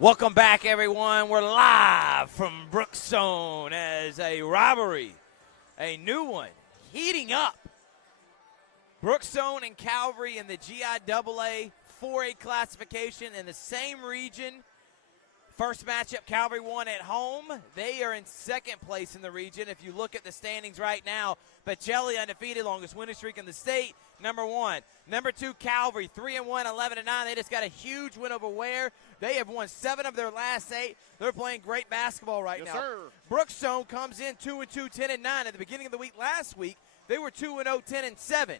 Welcome back, everyone. We're live from Brookstone as a rivalry, a new one, heating up. Brookstone and Calvary in the GIAA 4A classification in the same region. First matchup, Calvary won at home. They are in second place in the region. If you look at the standings right now, Pacelli undefeated, longest winning streak in the state, number one. Number two, Calvary, 3-1, 11-9. They just got a huge win over Ware. They have won 7 of their last 8. They're playing great basketball right now. Sir. Brookstone comes in 2-2, 10-9. At the beginning of the week last week, they were 2-0, 10-7.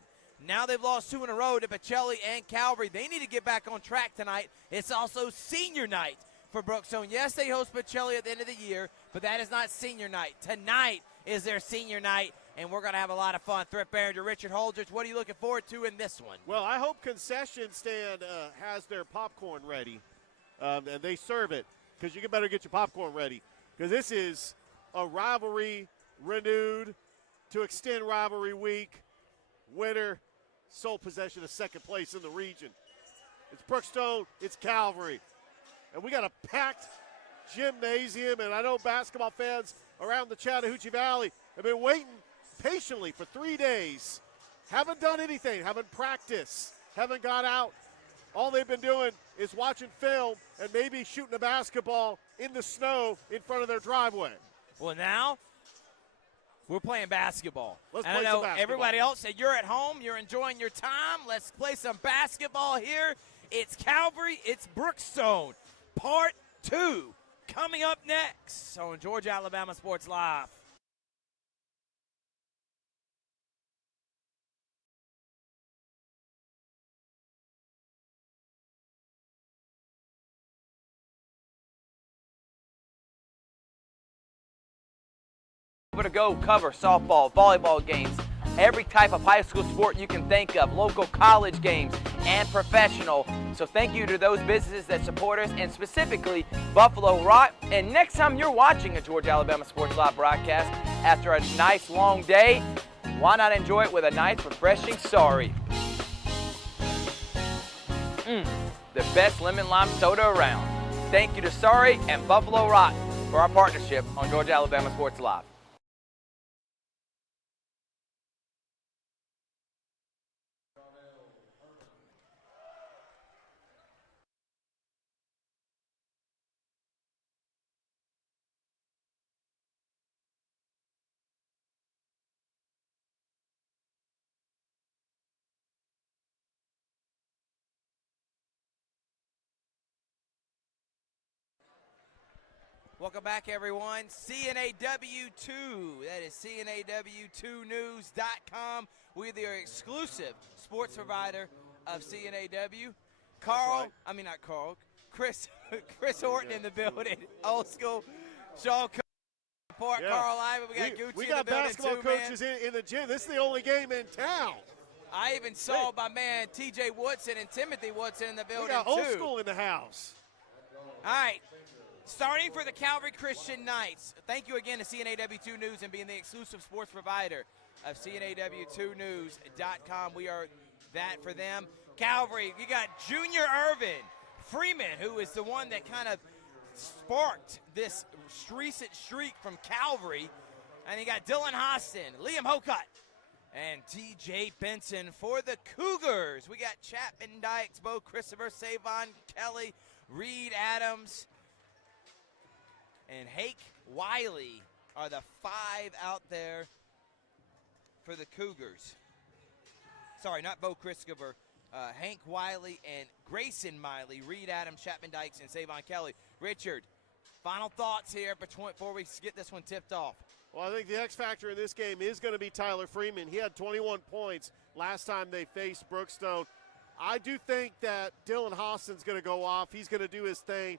Now they've lost 2 in a row to Pacelli and Calvary. They need to get back on track tonight. It's also senior night for Brookstone. Yes, they host Pacelli at the end of the year, but that is not senior night. Tonight is their senior night, and we're going to have a lot of fun. Threat Behringer, Richard Holdridge, what are you looking forward to in this one? Well, I hope concession stand has their popcorn ready, and they serve it, because you better get your popcorn ready, because this is a rivalry renewed to extend rivalry week. Winner, sole possession of second place in the region. It's Brookstone, it's Calvary. And we got a packed gymnasium, and I know basketball fans around the Chattahoochee Valley have been waiting patiently for 3 days. Haven't done anything, haven't practiced, haven't got out. All they've been doing is watching film and maybe shooting a basketball in the snow in front of their driveway. Well, now we're playing basketball. Let's and play I know some basketball. Everybody else said you're at home, you're enjoying your time. Let's play some basketball here. It's Calvary, it's Brookstone. Part 2 coming up next on Georgia Alabama Sports Live. To go cover softball, volleyball games, every type of high school sport you can think of, local college games, and professional. So thank you to those businesses that support us, and specifically Buffalo Rock. And next time you're watching a Georgia Alabama Sports Live broadcast after a nice long day, why not enjoy it with a nice refreshing Sorry. The best lemon lime soda around. Thank you to Sorry and Buffalo Rock for our partnership on Georgia Alabama Sports Live. Welcome back, everyone. CNAW2, that is CNAW2news.com. We're the exclusive sports provider of CNAW. Chris Horton in the building, old school. Sean Carl Ivan, we got Gucci we got in the building basketball too, coaches in the gym. This is the only game in town. I even saw my man TJ Woodson and Timothy Woodson in the building We got too. old school in the house. All right. Starting for the Calvary Christian Knights, thank you again to CNAW2 News and being the exclusive sports provider of CNAW2news.com. We are that for them. Calvary, you got Junior Irvin Freeman, who is the one that kind of sparked this recent streak from Calvary. And you got Dylan Hostin, Liam Hokut, and TJ Benson for the Cougars. We got Chapman Dykes, Bo Christopher, Savon Kelly, Reed Adams, and Hake Wiley are the 5 out there for the Cougars. Sorry, not Bo Christopher. Hank Wiley and Grayson Miley, Reed Adams, Chapman Dykes, and Savon Kelly. Richard, final thoughts here before we get this one tipped off. Well, I think the X factor in this game is going to be Tyler Freeman. He had 21 points last time they faced Brookstone. I do think that Dylan Hostin's going to go off. He's going to do his thing.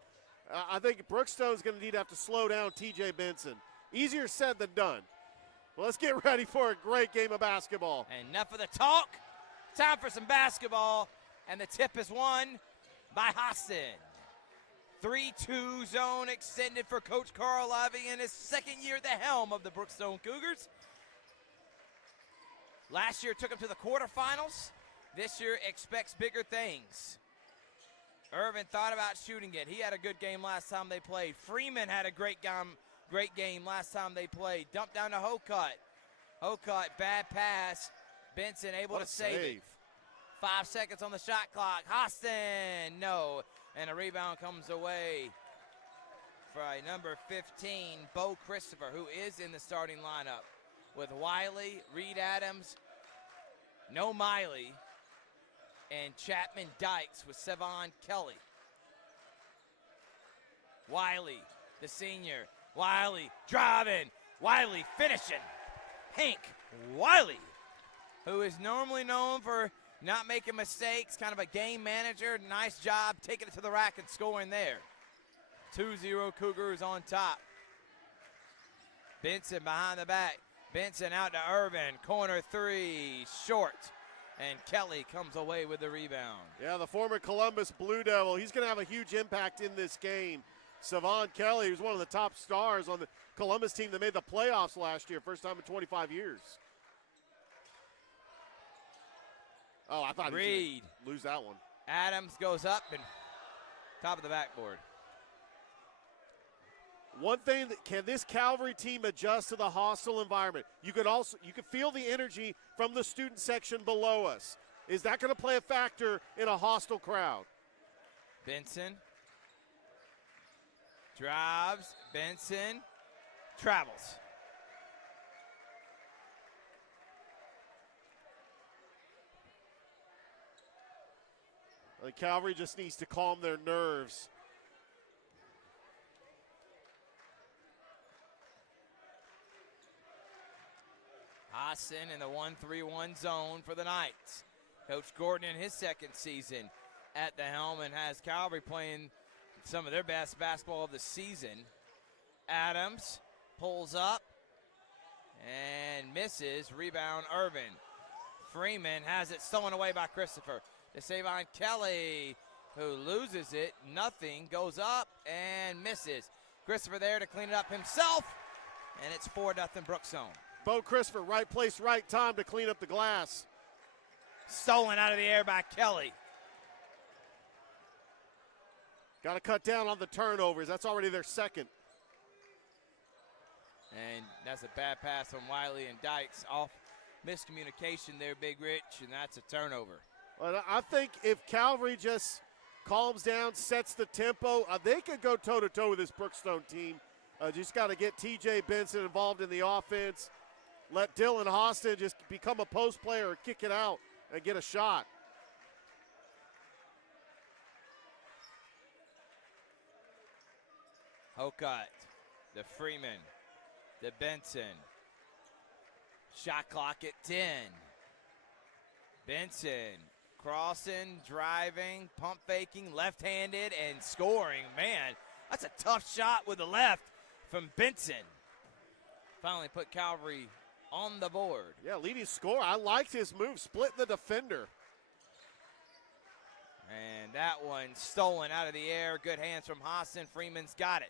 I think Brookstone's going to need to have to slow down TJ Benson. Easier said than done. Well, let's get ready for a great game of basketball. Enough of the talk. Time for some basketball. And the tip is won by Hostin. 3-2 zone extended for Coach Carl Ivey in his second year at the helm of the Brookstone Cougars. Last year took him to the quarterfinals. This year expects bigger things. Irvin thought about shooting it. He had a good game last time they played. Freeman had a great game last time they played. Dumped down to Hokut. Hokut, bad pass. Benson able to save it. 5 seconds on the shot clock. Hostin, no. And a rebound comes away for number 15, Bo Christopher, who is in the starting lineup with Wiley, Reed Adams, no Miley, and Chapman Dykes with Sevon Kelly. Wiley, the senior. Wiley driving. Wiley finishing. Hank Wiley, who is normally known for not making mistakes, kind of a game manager. Nice job taking it to the rack and scoring there. 2-0 Cougars on top. Benson behind the back. Benson out to Irvin. Corner three, short. And Kelly comes away with the rebound. Yeah, the former Columbus Blue Devil. He's going to have a huge impact in this game. Sevon Kelly was one of the top stars on the Columbus team that made the playoffs last year. First time in 25 years. Oh, I thought he was going to lose that one. Adams goes up and top of the backboard. One thing that can this Calvary team adjust to the hostile environment? You could feel the energy from the student section below us. Is that going to play a factor in a hostile crowd? Benson drives. Benson travels. The Calvary just needs to calm their nerves. Hassan in the 1-3-1 zone for the Knights. Coach Gordon in his second season at the helm and has Calvary playing some of their best basketball of the season. Adams pulls up and misses. Rebound Irvin. Freeman has it stolen away by Christopher. To Sevon Kelly, who loses it. Nothing. Goes up and misses. Christopher there to clean it up himself. And it's 4-0 Brookstone. Bo Christopher, right place, right time to clean up the glass. Stolen out of the air by Kelly. Got to cut down on the turnovers. That's already their second. And that's a bad pass from Wiley and Dykes. Off miscommunication there, Big Rich, and that's a turnover. Well, I think if Calvary just calms down, sets the tempo, they could go toe-to-toe with this Brookstone team. Just got to get T.J. Benson involved in the offense. Let Dylan Hostin just become a post player or kick it out and get a shot. Hokut, the Freeman, the Benson. Shot clock at 10. Benson crossing, driving, pump faking, left-handed, and scoring. Man, that's a tough shot with the left from Benson. Finally put Calvary on the board. Yeah, leading scorer. I liked his move, split the defender. And that one stolen out of the air. Good hands from Hassan. Freeman's got it.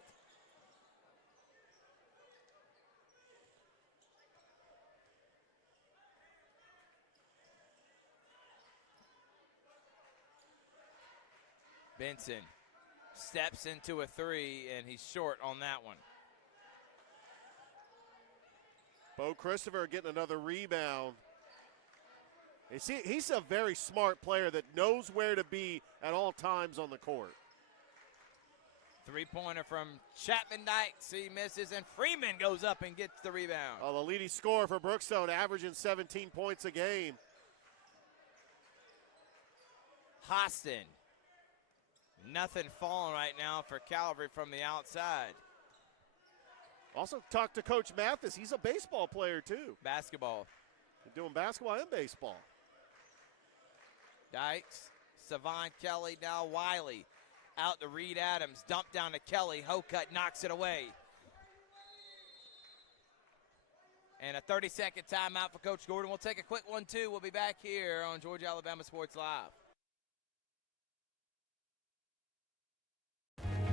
Benson steps into a three, and he's short on that one. Bo Christopher getting another rebound. You see, he's a very smart player that knows where to be at all times on the court. Three-pointer from Chapman Dykes. He misses, and Freeman goes up and gets the rebound. Oh, the leading scorer for Brookstone, averaging 17 points a game. Hostin. Nothing falling right now for Calvary from the outside. Also talked to Coach Mathis. He's a baseball player, too. Basketball. They're doing basketball and baseball. Dykes, Sevon Kelly, now Wiley. Out to Reed Adams, dump down to Kelly. Hokut knocks it away. And a 30-second timeout for Coach Gordon. We'll take a quick one, too. We'll be back here on Georgia Alabama Sports Live.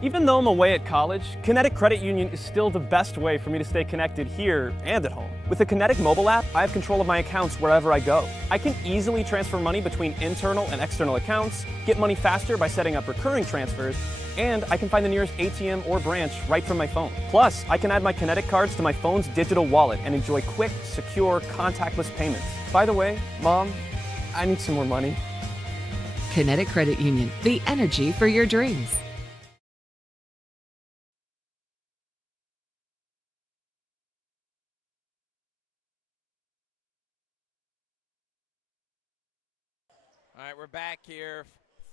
Even though I'm away at college, Kinetic Credit Union is still the best way for me to stay connected here and at home. With the Kinetic mobile app, I have control of my accounts wherever I go. I can easily transfer money between internal and external accounts, get money faster by setting up recurring transfers, and I can find the nearest ATM or branch right from my phone. Plus, I can add my Kinetic cards to my phone's digital wallet and enjoy quick, secure, contactless payments. By the way, Mom, I need some more money. Kinetic Credit Union, the energy for your dreams. All right, we're back here.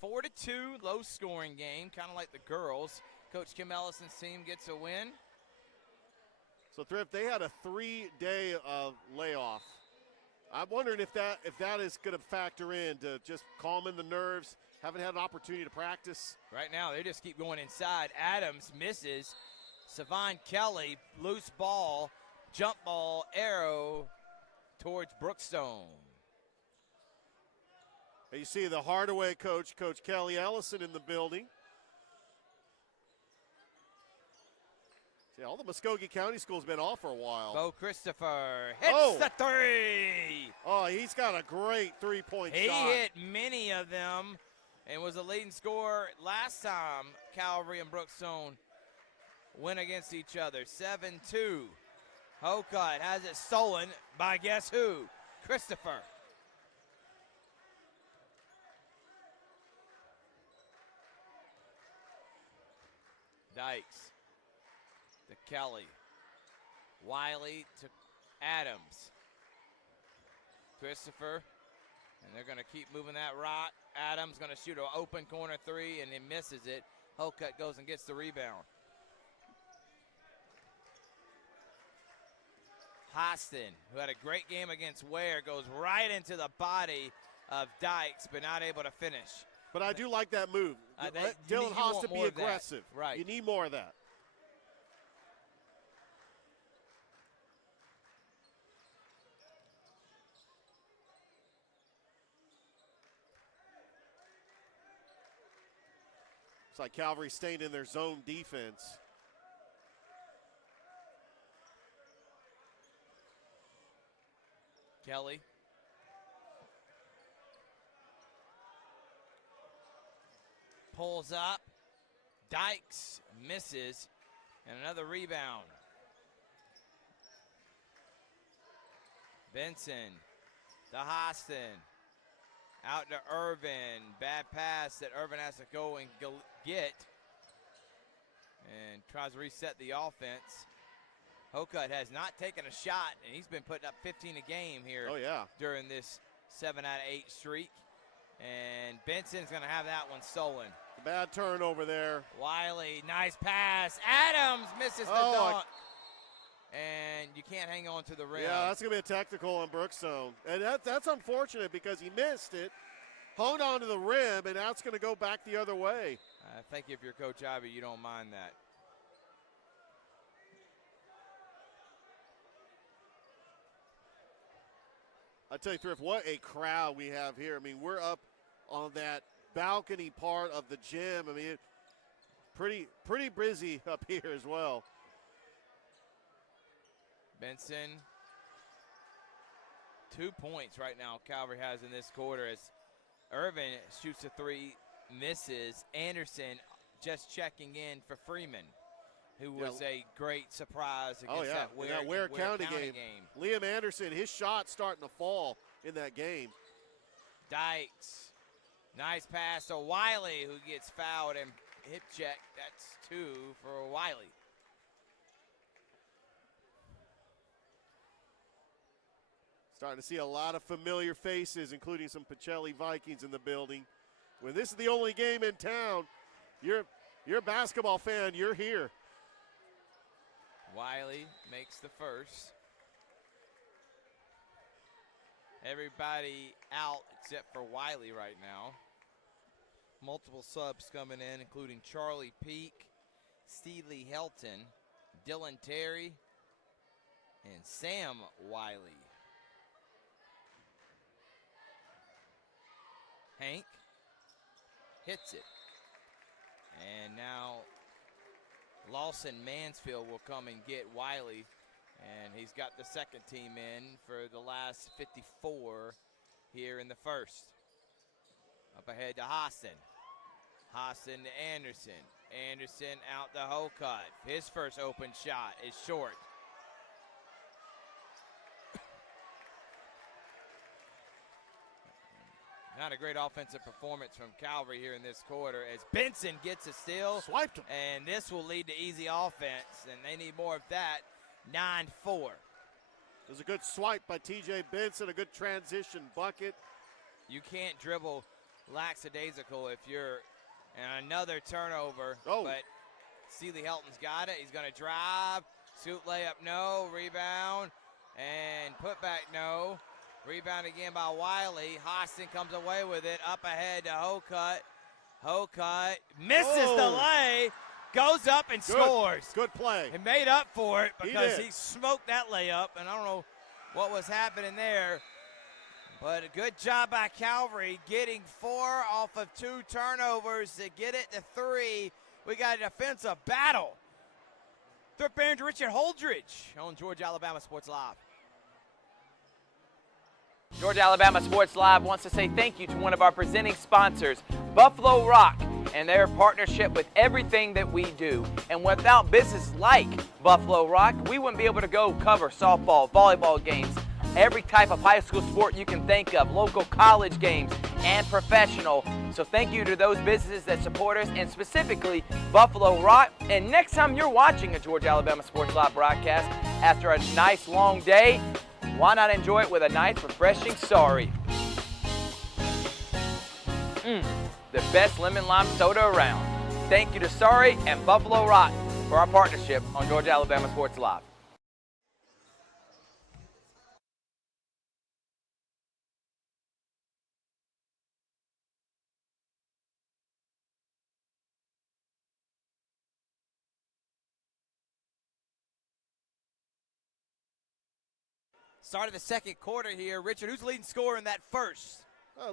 4-2, low-scoring game, kind of like the girls. Coach Kim Ellison's team gets a win. So, Thrift, they had a 3-day layoff. I'm wondering if that is going to factor in to just calming the nerves. Haven't had an opportunity to practice. Right now, they just keep going inside. Adams misses. Savon Kelly, loose ball, jump ball, arrow towards Brookstone. And you see the Hardaway coach, Coach Kelly Ellison, in the building. See, all the Muskogee County schools been off for a while. Bo Christopher hits the three. Oh, he's got a great three-point shot. He hit many of them and was the leading scorer last time Calvary and Brookstone went against each other. 7-2. Hokut has it stolen by guess who? Christopher. Dykes to Kelly. Wiley to Adams. Christopher. And they're going to keep moving that rock. Adams going to shoot an open corner three, and he misses it. Hokut goes and gets the rebound. Hostin, who had a great game against Ware, goes right into the body of Dykes, but not able to finish. But I do like that move. Let Dylan Hostin be aggressive. Right. You need more of that. It's like Calvary staying in their zone defense. Kelly. Pulls up. Dykes misses. And another rebound. Benson to Hostin. Out to Irvin. Bad pass that Irvin has to go and get. And tries to reset the offense. Hokut has not taken a shot, and he's been putting up 15 a game here during this 7 out of 8 streak. And Benson's going to have that one stolen. Bad turnover there. Wiley, nice pass. Adams misses the dunk. And you can't hang on to the rim. Yeah, that's going to be a technical on Brookstone. And that's unfortunate because he missed it, honed onto the rim, and now it's going to go back the other way. I think if you're Coach Ivy, you don't mind that. I tell you, Thrift, what a crowd we have here. I mean, we're up on that balcony part of the gym. I mean, pretty busy up here as well. Benson, 2 points right now Calvary has in this quarter as Irvin shoots a three, misses. Anderson just checking in for Freeman, who was a great surprise against that Ware County game. Liam Anderson, his shot starting to fall in that game. Dykes, nice pass to Wiley, who gets fouled and hip check. That's 2 for Wiley. Starting to see a lot of familiar faces, including some Pacelli Vikings in the building. When this is the only game in town, you're a basketball fan, you're here. Wiley makes the first. Everybody out except for Wiley right now. Multiple subs coming in, including Charlie Peak, Steely Helton, Dylan Terry, and Sam Wiley. Hank hits it. And now Lawson Mansfield will come and get Wiley, and he's got the second team in for the last 54 here in the first. Up ahead to Hostin. Hostin to Anderson. Anderson out the hole cut. His first open shot is short. Not a great offensive performance from Calvary here in this quarter as Benson gets a steal. Swiped him. And this will lead to easy offense, and they need more of that. 9-4. It was a good swipe by T.J. Benson, a good transition bucket. You can't dribble lackadaisical if you're in another turnover. Oh. But Sealy Helton's got it. He's going to drive. Scoop layup, no. Rebound. And put back, no. Rebound again by Wiley. Hostin comes away with it. Up ahead to Hokut. Hokut misses the lay. Goes up and scores. Good play. He made up for it because He he smoked that layup. And I don't know what was happening there. But a good job by Calvary getting 4 off of 2 turnovers to get it to 3. We got a defensive battle. Third parent Richard Holdridge on Georgia Alabama Sports Live. Georgia Alabama Sports Live wants to say thank you to one of our presenting sponsors, Buffalo Rock, and their partnership with everything that we do. And without businesses like Buffalo Rock, we wouldn't be able to go cover softball, volleyball games, every type of high school sport you can think of, local college games, and professional. So thank you to those businesses that support us, and specifically Buffalo Rock. And next time you're watching a Georgia Alabama Sports Live broadcast after a nice long day, why not enjoy it with a nice refreshing Sorry? The best lemon lime soda around. Thank you to Sorry and Buffalo Rock for our partnership on Georgia Alabama Sports Live. Start of the second quarter here. Richard, who's the leading scorer in that first?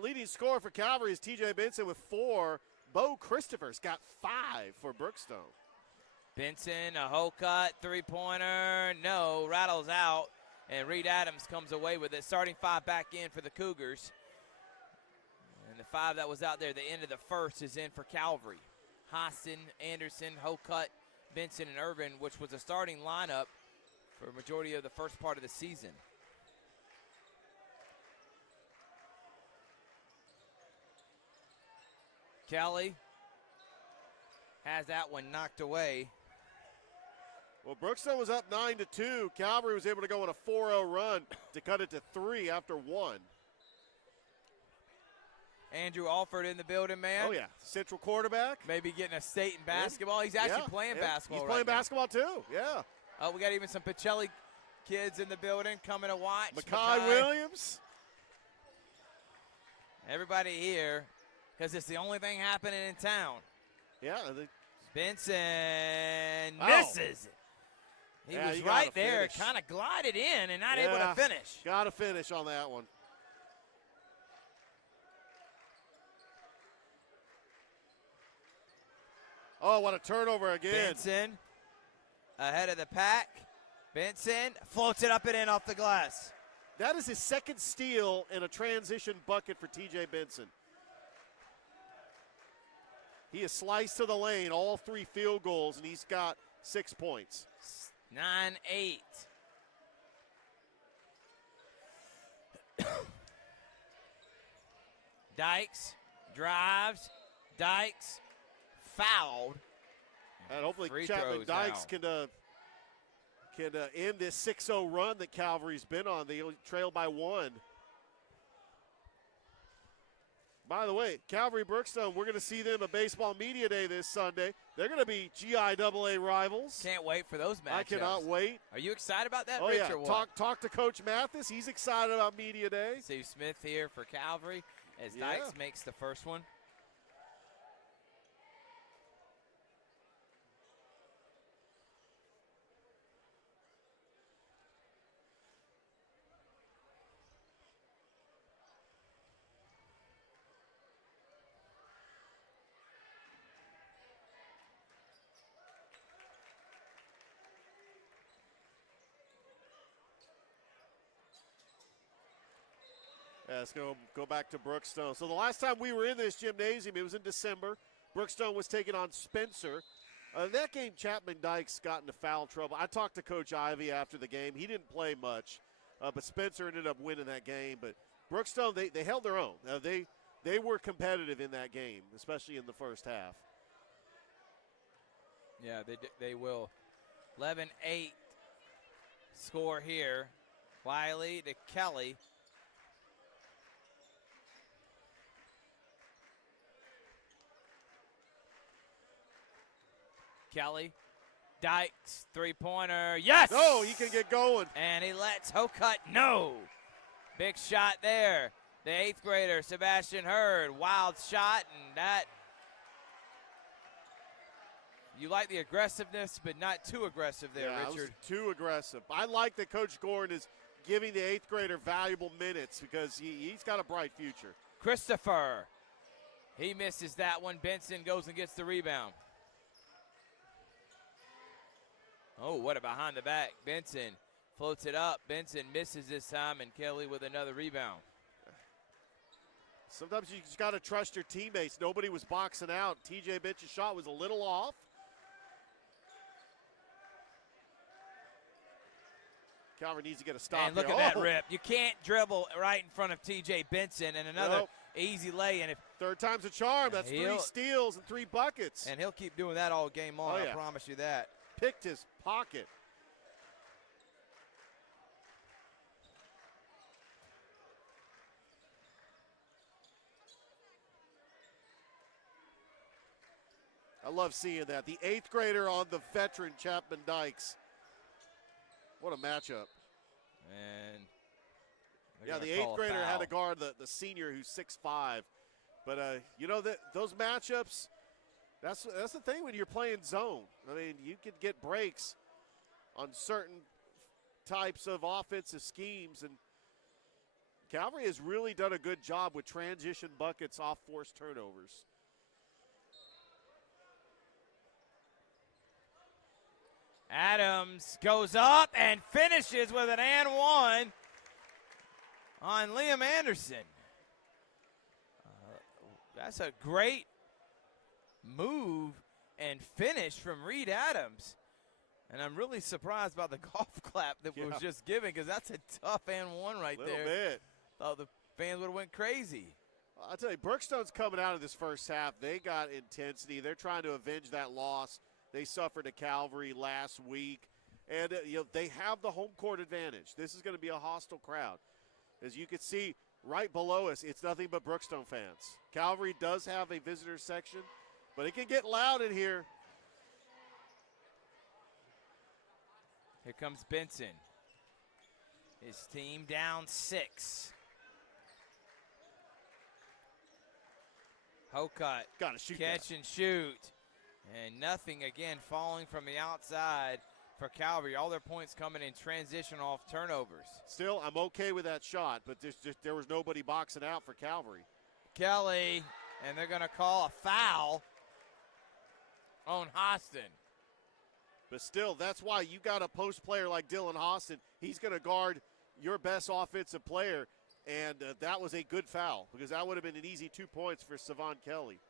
Leading scorer for Calvary is T.J. Benson with 4. Bo Christopher's got 5 for Brookstone. Benson, a hole cut, three-pointer, no, rattles out, and Reed Adams comes away with it. Starting 5 back in for the Cougars. And the 5 that was out there at the end of the first is in for Calvary. Hostin, Anderson, Hokut, Benson, and Irvin, which was a starting lineup for a majority of the first part of the season. Kelly has that one knocked away. Well, Brookstone was up 9-2. Calvary was able to go on a 4-0 run to cut it to 3 after 1. Andrew Alford in the building, man. Oh, yeah. Central quarterback. Maybe getting a state in basketball. He's actually playing basketball. He's playing right basketball, too. Yeah. Oh, we got even some Pacelli kids in the building coming to watch. Makai Williams. Everybody here, because it's the only thing happening in town. Yeah. Benson misses. He was right there, kind of glided in and not able to finish. Got to finish on that one. Oh, what a turnover again. Benson ahead of the pack. Benson floats it up and in off the glass. That is his second steal and a transition bucket for T.J. Benson. He has sliced to the lane, all 3 field goals, and he's got 6 points. 9-8. Dykes drives. Dykes fouled. And hopefully Free Chapman throws Dykes now. can end this 6-0 run that Calvary's been on. They trail by 1. By the way, Calvary Brookstone, we're going to see them at Baseball Media Day this Sunday. They're going to be GIAA rivals. Can't wait for those matchups. I cannot wait. Are you excited about that, Oh, Rich, yeah. or what? Talk to Coach Mathis. He's excited about Media Day. Steve Smith here for Calvary as Dykes makes the first one. Yeah, let's go back to Brookstone. So the last time we were in this gymnasium, it was in December. Brookstone was taking on Spencer. That game, Chapman Dykes got into foul trouble. I talked to Coach Ivy after the game. He didn't play much, but Spencer ended up winning that game. But Brookstone, they held their own. They were competitive in that game, especially in the first half. Yeah, they will. 11-8 score here. Wiley to Kelly. Kelly, Dykes, three-pointer, yes! No, he can get going. And he lets Hokut know. Big shot there. The eighth grader, Sebastian Hurd, wild shot, and that, you like the aggressiveness, but not too aggressive there, yeah, Richard. It was too aggressive. I like that Coach Gordon is giving the eighth grader valuable minutes because he's got a bright future. Christopher, he misses that one. Benson goes and gets the rebound. Oh, what a behind the back. Benson floats it up. Benson misses this time, and Kelly with another rebound. Sometimes you just got to trust your teammates. Nobody was boxing out. TJ Bench's shot was a little off. Calvary needs to get a stop. And look here. at that rip. You can't dribble right in front of TJ Benson, and another easy lay. And if third time's a charm. That's 3 steals and 3 buckets. And he'll keep doing that all game long, I promise you that. Picked his pocket. I love seeing that. The eighth grader on the veteran Chapman Dykes. What a matchup. And yeah, the eighth grader had to guard the senior who's 6'5". But, you know, those matchups, that's the thing when you're playing zone. I mean, you could get breaks on certain types of offensive schemes. And Calvary has really done a good job with transition buckets off forced turnovers. Adams goes up and finishes with an and one on Liam Anderson. That's a great move and finish from Reed Adams. And I'm really surprised by the golf clap that was just given, because that's a tough and one right there. A little bit. Thought the fans would have went crazy. I'll tell you, Brookstone's coming out of this first half. They got intensity. They're trying to avenge that loss they suffered at Calvary last week. And you know, they have the home court advantage. This is going to be a hostile crowd. As you can see right below us, it's nothing but Brookstone fans. Calvary does have a visitor section, but it can get loud in here. Here comes Benson. His team down 6. Hokut, gotta shoot catch that. And shoot. And nothing again falling from the outside for Calvary. All their points coming in transition off turnovers. Still, I'm okay with that shot, but there was nobody boxing out for Calvary. Kelly, and they're going to call a foul on Hostin. But still, that's why you got a post player like Dylan Hostin. He's going to guard your best offensive player, and that was a good foul because that would have been an easy 2 points for Savon Kelly.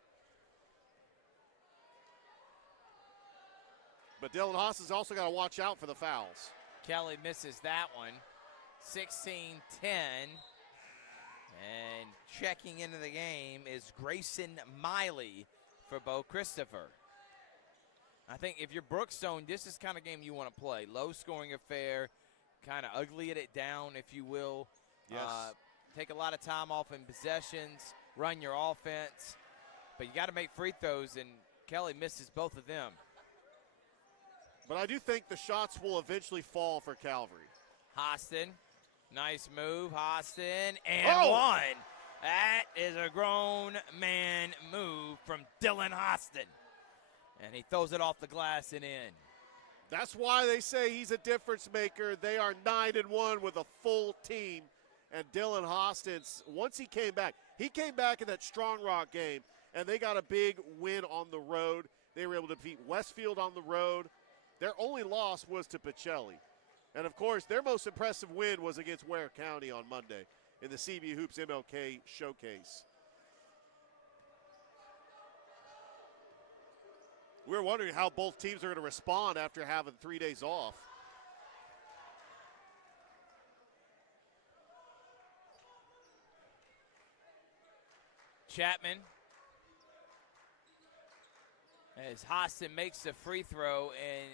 But Dylan Hostin's also got to watch out for the fouls. Kelly misses that one. 16-10. And checking into the game is Grayson Miley for Bo Christopher. I think if you're Brookstone, this is the kind of game you want to play. Low-scoring affair, kind of ugly it down, if you will. Yes. Take a lot of time off in possessions, run your offense. But you got to make free throws, and Kelly misses both of them. But I do think the shots will eventually fall for Calvary. Hostin, nice move, Hostin, and one. That is a grown man move from Dylan Hostin. And he throws it off the glass and in. That's why they say he's a difference maker. They are 9-1 with a full team. And Dylan Hostin, once he came back in that Strong Rock game, and they got a big win on the road. They were able to beat Westfield on the road. Their only loss was to Pacelli. And, of course, their most impressive win was against Ware County on Monday. in the CB Hoops MLK Showcase. We're wondering how both teams are going to respond after having 3 days off. Chapman, as Hostin makes the free throw, and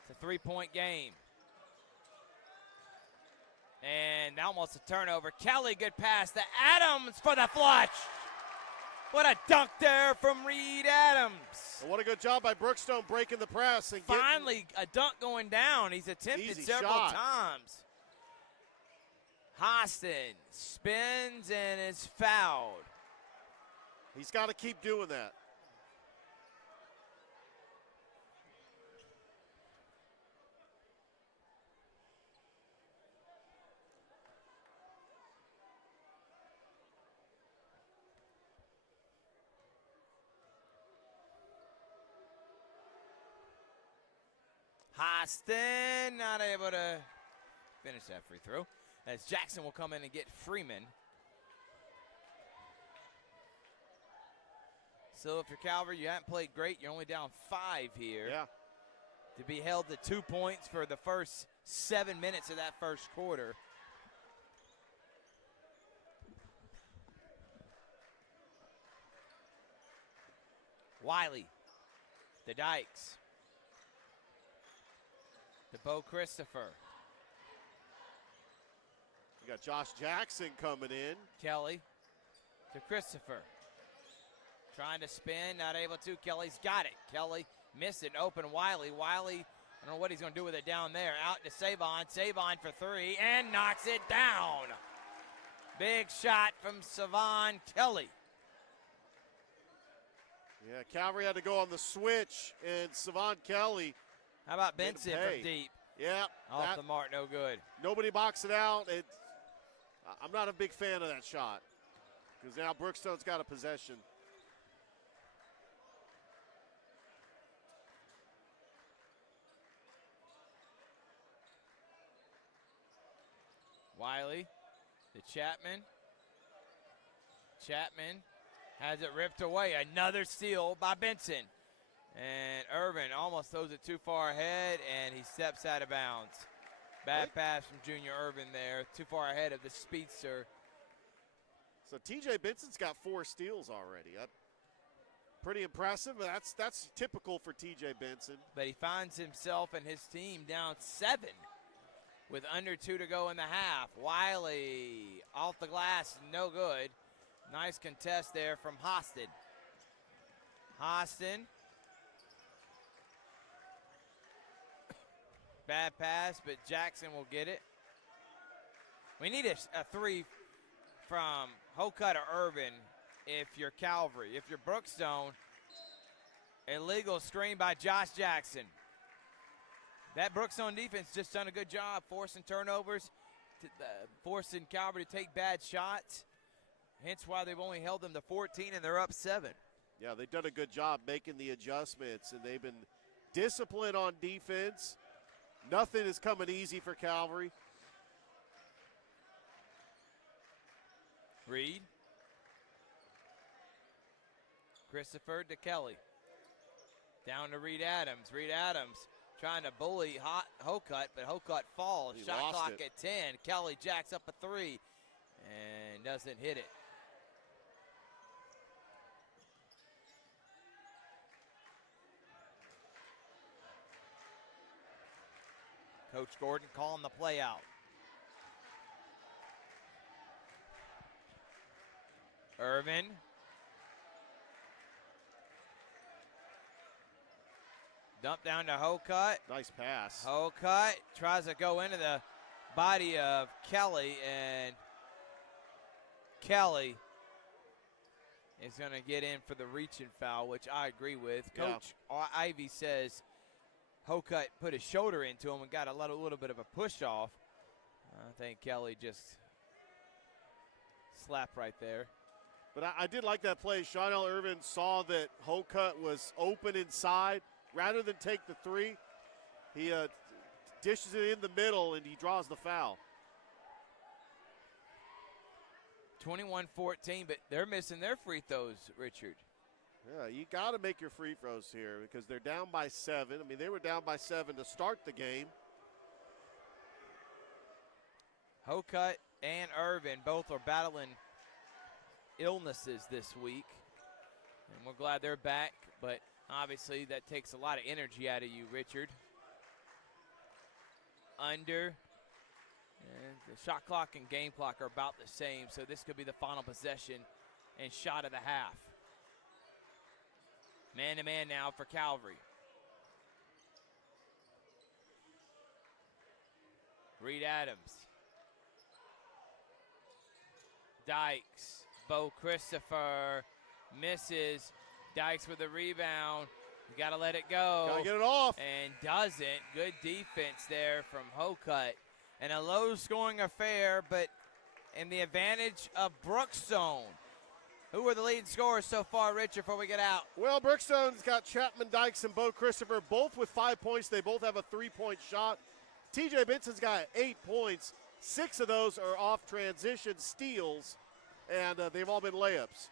it's a three-point game. And almost a turnover. Kelly, good pass to Adams for the flush. What a dunk there from Reed Adams. Well, what a good job by Brookstone breaking the press. And finally a dunk going down. He's attempted several times. Hostin spins and is fouled. He's got to keep doing that. Hostin not able to finish that free throw, as Jackson will come in and get Freeman. So if you're Calvary, you haven't played great. You're only down 5 here. Yeah. To be held to 2 points for the first 7 minutes of that first quarter. Wiley, the Dykes. To Bo Christopher. You got Josh Jackson coming in. Kelly to Christopher. Trying to spin, not able to. Kelly's got it. Kelly missed it. Open Wiley. Wiley, I don't know what he's going to do with it down there. Out to Savon. Savon for 3 and knocks it down. Big shot from Savon Kelly. Yeah, Calvary had to go on the switch, and Savon Kelly. How about Benson from deep? Yeah. Off the mark, no good. Nobody boxed it out. I'm not a big fan of that shot because now Brookstone's got a possession. Wiley to Chapman. Chapman has it ripped away. Another steal by Benson. And Irvin almost throws it too far ahead, and he steps out of bounds. Bad pass from Junior Irvin there, too far ahead of the speedster. So T.J. Benson's got 4 steals already. Pretty impressive. That's typical for T.J. Benson. But he finds himself and his team down 7 with under 2 to go in the half. Wiley off the glass, no good. Nice contest there from Hostin. Hostin. Bad pass, but Jackson will get it. We need a 3 from Hocutt or Irvin if you're Calvary. If you're Brookstone, illegal screen by Josh Jackson. That Brookstone defense just done a good job forcing turnovers, forcing Calvary to take bad shots. Hence why they've only held them to 14 and they're up 7. Yeah, they've done a good job making the adjustments, and they've been disciplined on defense. Nothing is coming easy for Calvary. Reed. Christopher to Kelly. Down to Reed Adams. Reed Adams trying to bully Hocutt, but Hocutt falls. He Shot clock it. at 10. Kelly jacks up a 3 and doesn't hit it. Coach Gordon calling the play out. Irvin. Dump down to Hocutt. Nice pass. Hocutt tries to go into the body of Kelly, and Kelly is going to get in for the reaching foul, which I agree with. Coach Ivy says Hocutt put his shoulder into him and got a little bit of a push off. I think Kelly just slapped right there. But I did like that play. Shawnell Irvin saw that Hocutt was open inside. Rather than take the 3, he dishes it in the middle, and he draws the foul. 21-14, but they're missing their free throws, Richard. Yeah, you got to make your free throws here because they're down by 7. I mean, they were down by 7 to start the game. Hokut and Irvin both are battling illnesses this week, and we're glad they're back, but obviously that takes a lot of energy out of you, Richard. Under. And the shot clock and game clock are about the same, so this could be the final possession and shot of the half. Man-to-man now for Calvary. Reed Adams. Dykes. Bo Christopher misses. Dykes with a rebound. You got to let it go. Got to get it off. And doesn't. Good defense there from Hokut. And a low-scoring affair, but in the advantage of Brookstone. Who are the leading scorers so far, Richard, before we get out? Well, Brookstone's got Chapman Dykes and Bo Christopher, both with 5 points. They both have a 3-point shot. TJ Benson's got 8 points. 6 of those are off transition steals, and they've all been layups.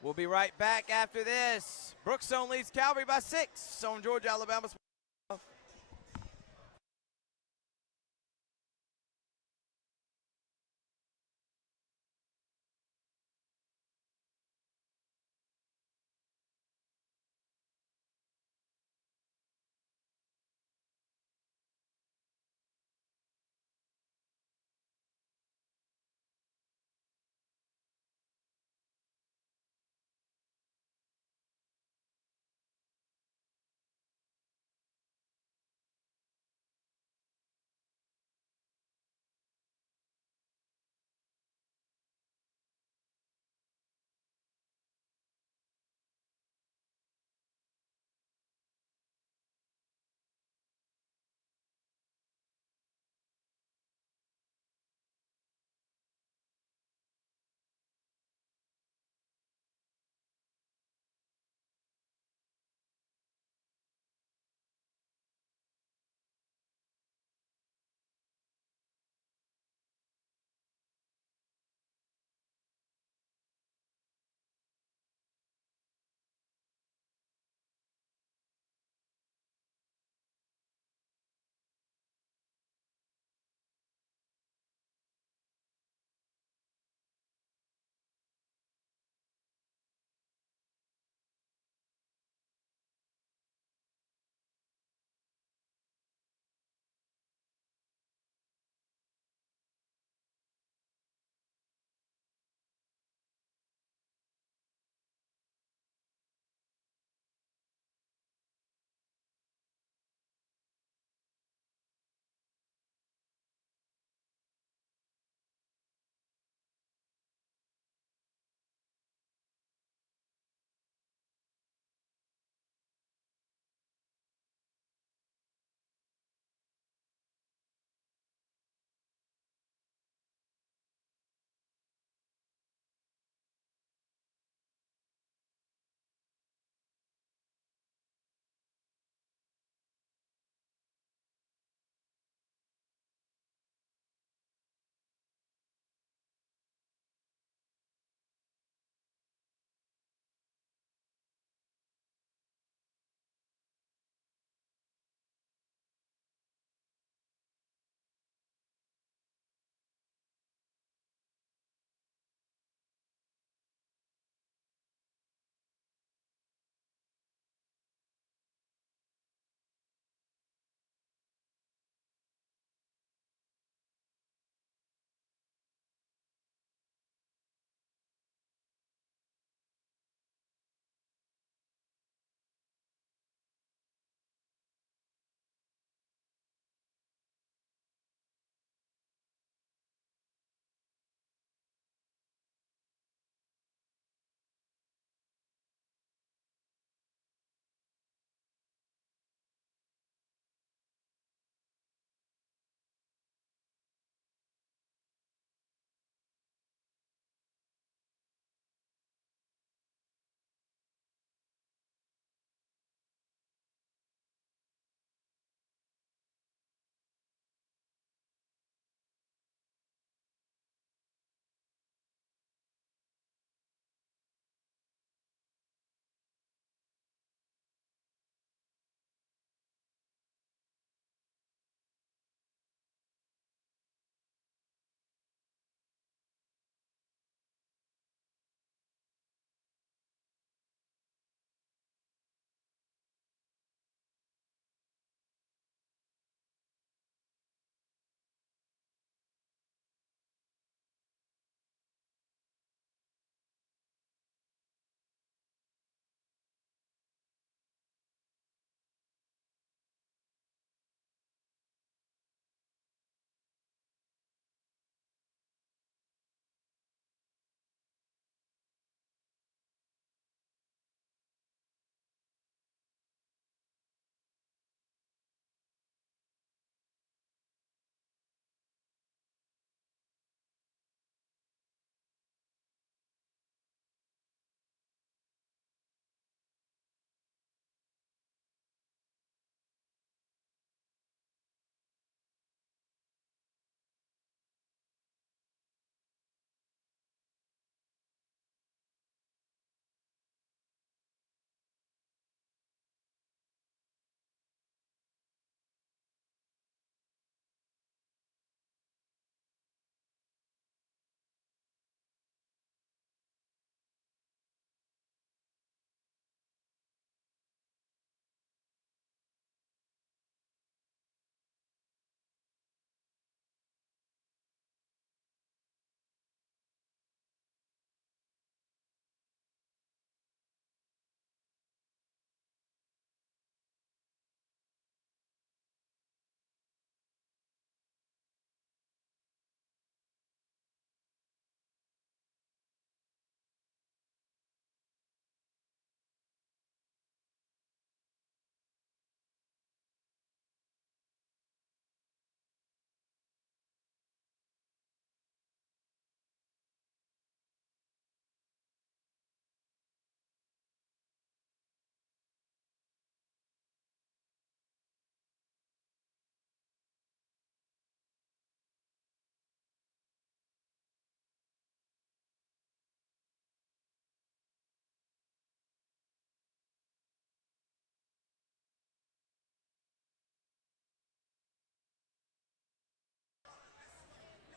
We'll be right back after this. Brookstone leads Calvary by 6 on Georgia, Alabama.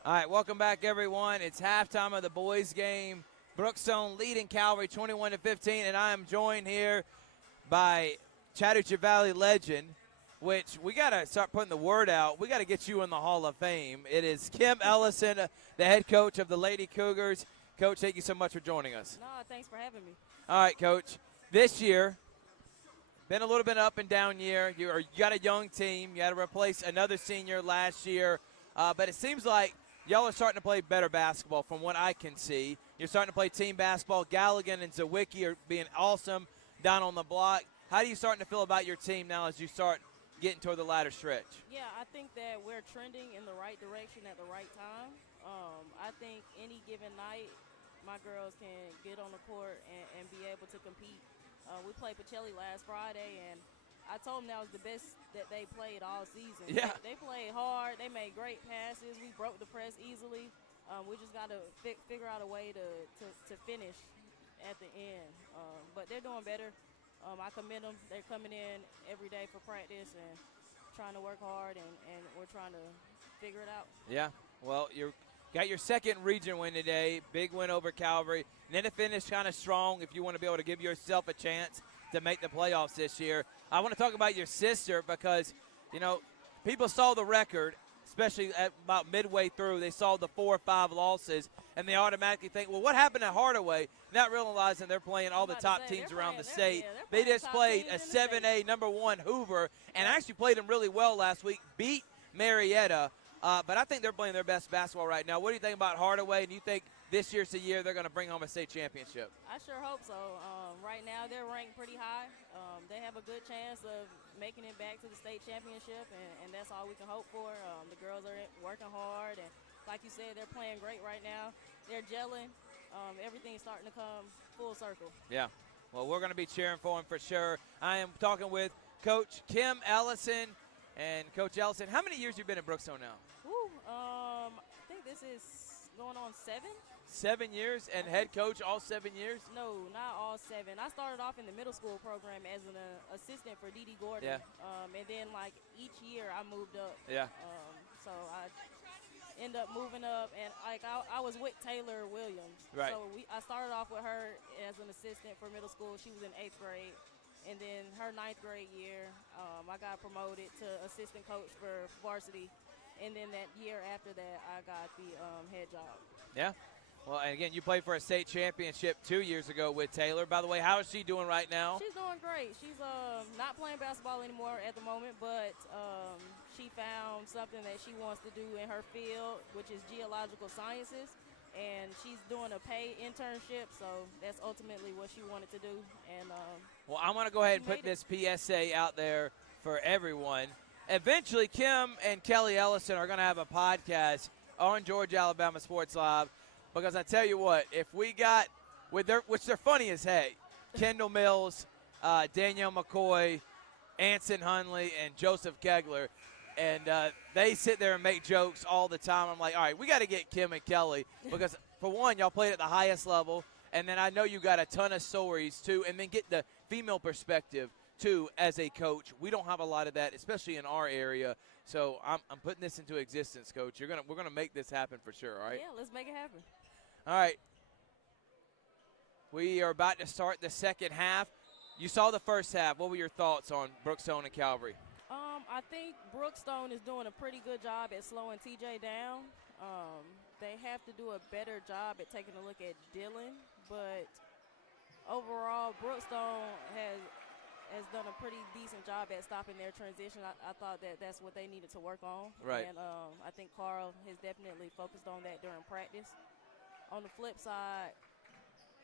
All right, welcome back, everyone. It's halftime of the boys' game. Brookstone leading Calvary 21-15, and I am joined here by Chattahoochee Valley legend, which we got to start putting the word out. We got to get you in the Hall of Fame. It is Kim Ellison, the head coach of the Lady Cougars. Coach, thank you so much for joining us. No, thanks for having me. All right, Coach. This year, been a little bit up and down year. You got a young team. You had to replace another senior last year. But it seems like y'all are starting to play better basketball from what I can see. You're starting to play team basketball. Galligan and Zawicki are being awesome down on the block. How are you starting to feel about your team now as you start getting toward the latter stretch? Yeah, I think that we're trending in the right direction at the right time. I think any given night, my girls can get on the court and be able to compete. We played Pacelli last Friday, and I told them that was the best that they played all season. Yeah. They played hard. They made great passes. We broke the press easily. We just got to figure out a way to finish at the end. But they're doing better. I commend them. They're coming in every day for practice and trying to work hard, and we're trying to figure it out. Yeah. Well, you got your second region win today. Big win over Calvary. And then to finish kind of strong if you want to be able to give yourself a chance to make the playoffs this year. I want to talk about your sister because, you know, people saw the record, especially at about midway through. They saw the 4 or 5 losses, and they automatically think, well, what happened at Hardaway? Not realizing they're playing all the top teams around the state. They just played a 7A #1 Hoover and actually played them really well last week, beat Marietta. But I think they're playing their best basketball right now. What do you think about Hardaway? Do you think this year's the year they're going to bring home a state championship? I sure hope so. Right now they're ranked pretty high. They have a good chance of making it back to the state championship, and that's all we can hope for. The girls are working hard, and like you said, they're playing great right now. They're gelling. Everything's starting to come full circle. Yeah. Well, we're going to be cheering for them for sure. I am talking with Coach Kim Ellison. And Coach Ellison, how many years you been at Brookstone now? I think this is going on 7. 7 years, and head coach all 7 years? No, not all 7. I started off in the middle school program as an assistant for Dee Gordon. Yeah. And then, like, each year I moved up. Yeah. So I ended up moving up, and, like, I was with Taylor Williams. Right. So I started off with her as an assistant for middle school. She was in 8th grade. And then her 9th grade year, I got promoted to assistant coach for varsity. And then that year after that, I got the head job. Yeah. Well, and again, you played for a state championship 2 years ago with Taylor. By the way, how is she doing right now? She's doing great. She's not playing basketball anymore at the moment, but she found something that she wants to do in her field, which is geological sciences. And she's doing a paid internship, so that's ultimately what she wanted to do. And well, I'm going to go ahead and put this PSA out there for everyone. Eventually, Kim and Kelly Ellison are going to have a podcast on Georgia Alabama Sports Live, because I tell you what, if we got, which they're funny as heck, Kendall Mills, Danielle McCoy, Anson Hunley, and Joseph Kegler, and they sit there and make jokes all the time. I'm like, all right, we got to get Kim and Kelly because, for one, y'all played at the highest level, and then I know you got a ton of stories, too, and then get the female perspective, too, as a coach. We don't have a lot of that, especially in our area. So I'm putting this into existence, Coach. We're gonna make this happen for sure, all right? Yeah, let's make it happen. All right. We are about to start the second half. You saw the first half. What were your thoughts on Brookstone and Calvary? I think Brookstone is doing a pretty good job at slowing TJ down. They have to do a better job at taking a look at Dylan, but overall, Brookstone has done a pretty decent job at stopping their transition. I thought that's what they needed to work on. Right. And I think Carl has definitely focused on that during practice. On the flip side,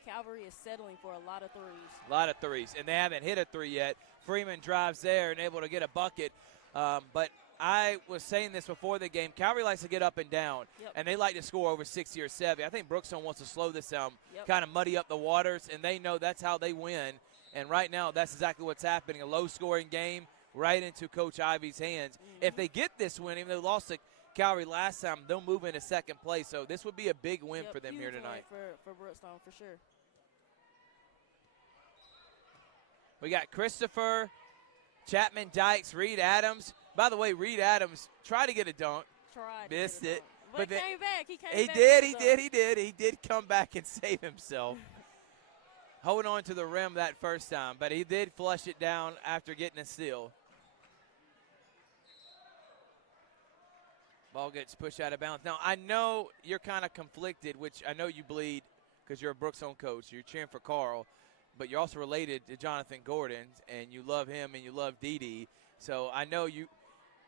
Calvary is settling for a lot of threes. A lot of threes, and they haven't hit a 3 yet. Freeman drives there and able to get a bucket. But I was saying this before the game. Calvary likes to get up and down, and they like to score over 60 or 70. I think Brookstone wants to slow this down, kind of muddy up the waters, and they know that's how they win. And right now, that's exactly what's happening. A low-scoring game right into Coach Ivy's hands. Mm-hmm. If they get this win, even though they lost to Calvary last time, they'll move into second place. So this would be a big win for them here tonight. For Brookstone, for sure. We got Christopher, Chapman Dykes, Reed Adams. By the way, Reed Adams tried to get a dunk. Tried. Missed it. But then came back. He came he back. did. He did come back and save himself. Holding on to the rim that first time, but he did flush it down after getting a steal. Ball gets pushed out of bounds. Now, I know you're kind of conflicted, which I know you bleed because you're a Brookstone coach. You're cheering for Carl, but you're also related to Jonathan Gordon, and you love him and you love Dee Dee. So I know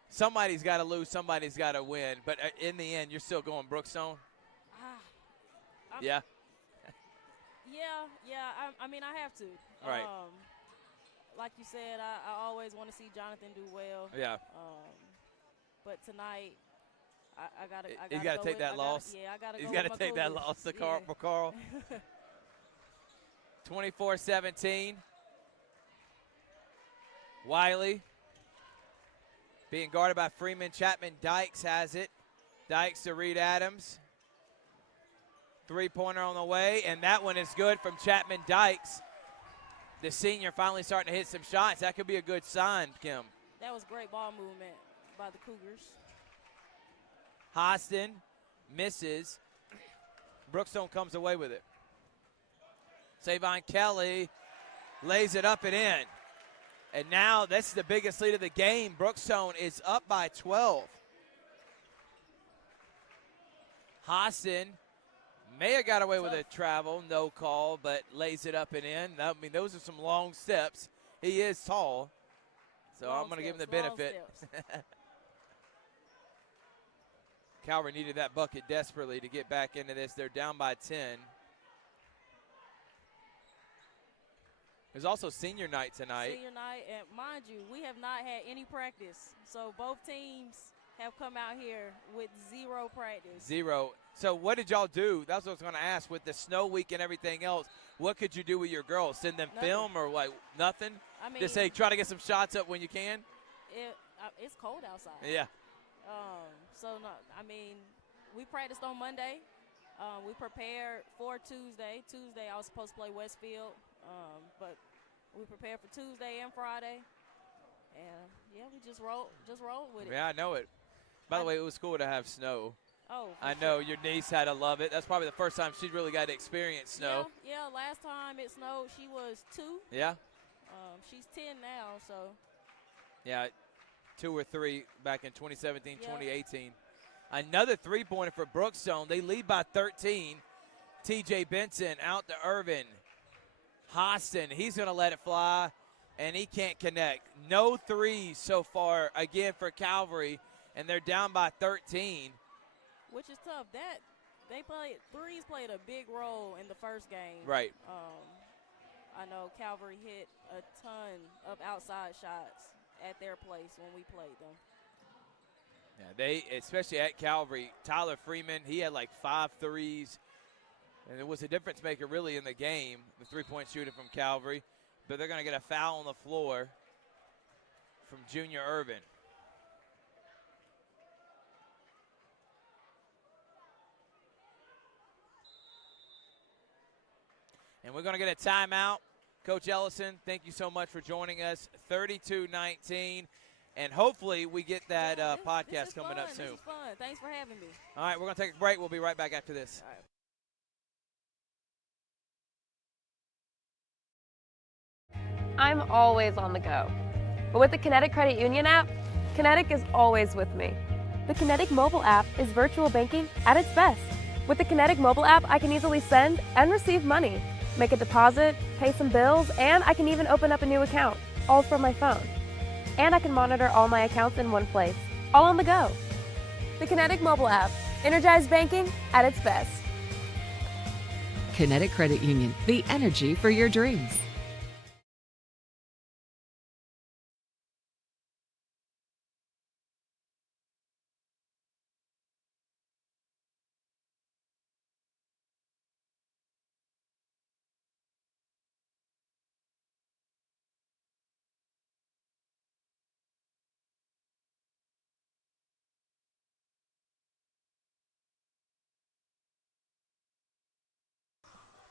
somebody's got to lose, somebody's got to win. But in the end, you're still going Brookstone? Yeah? Yeah. I mean, I have to. Right. Like you said, I always want to see Jonathan do well. Yeah. But tonight, I got to. He's got to take that loss. Yeah, I got to. He's got to take that loss to Carl, for Carl. 24-17. Wiley being guarded by Freeman. Chapman Dykes has it. Dykes to Reed Adams. Three-pointer on the way, and that one is good from Chapman Dykes. The senior finally starting to hit some shots. That could be a good sign, Kim. That was great ball movement by the Cougars. Hostin misses. Brookstone comes away with it. Savon Kelly lays it up and in. And now this is the biggest lead of the game. Brookstone is up by 12. Hostin may have got away with a travel, no call, but lays it up and in. I mean, those are some long steps. He is tall, so I'm going to give him the benefit. Calvary needed that bucket desperately to get back into this. They're down by 10. There's also senior night tonight. Senior night, and mind you, we have not had any practice. So both teams have come out here with zero practice. Zero. So what did y'all do? That's what I was going to ask. With the snow week and everything else, what could you do with your girls? Send them Nothing. film or like nothing? I mean, Just say try to get some shots up when you can? It's cold outside. Yeah. I mean, we practiced on Monday. We prepared for Tuesday. Tuesday I was supposed to play Westfield, but we prepared for Tuesday and Friday. And yeah, we just rolled with it. Yeah, I know it. By the way, it was cool to have snow. Oh, I know your niece had to love it. That's probably the first time she's really got to experience snow. Yeah, last time it snowed, she was 2. Yeah? She's 10 now, so. Yeah, 2 or 3 back in 2017, 2018. Another three-pointer for Brookstone. They lead by 13. T.J. Benson out to Irvin. Hostin, he's going to let it fly, and he can't connect. No threes so far, again, for Calvary, and they're down by 13. Which is tough. Threes played a big role in the first game. Right. I know Calvary hit a ton of outside shots at their place when we played them. Yeah, they, especially at Calvary, Tyler Freeman, he had like 5 threes. And it was a difference maker really in the game, the three-point shooter from Calvary. But they're going to get a foul on the floor from Junior Irvin. And we're going to get a timeout. Coach Ellison, thank you so much for joining us. 32-19. And hopefully we get that podcast coming up soon. This is fun. Thanks for having me. All right, we're going to take a break. We'll be right back after this. All right. I'm always on the go. But with the Kinetic Credit Union app, Kinetic is always with me. The Kinetic mobile app is virtual banking at its best. With the Kinetic mobile app, I can easily send and receive money, make a deposit, pay some bills, and I can even open up a new account, all from my phone. And I can monitor all my accounts in one place, all on the go. The Kinetic mobile app, energized banking at its best. Kinetic Credit Union, the energy for your dreams.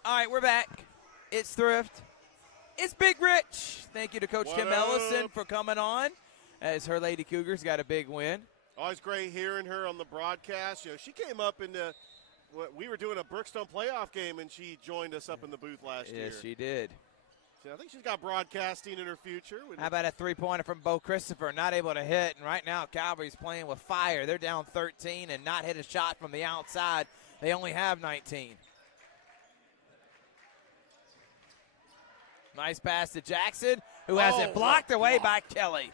All right, we're back. It's Thrift. It's Big Rich. Thank you to Coach Kim Ellison for coming on as her Lady Cougars got a big win. Always great hearing her on the broadcast. You know, she came up in the we were doing a Brookstone playoff game, and she joined us up in the booth last year. Yes, she did. So I think she's got broadcasting in her future. How about a three-pointer from Bo Christopher? Not able to hit, and right now Calvary's playing with fire. They're down 13 and not hit a shot from the outside. They only have 19. Nice pass to Jackson, who has it blocked away by Kelly.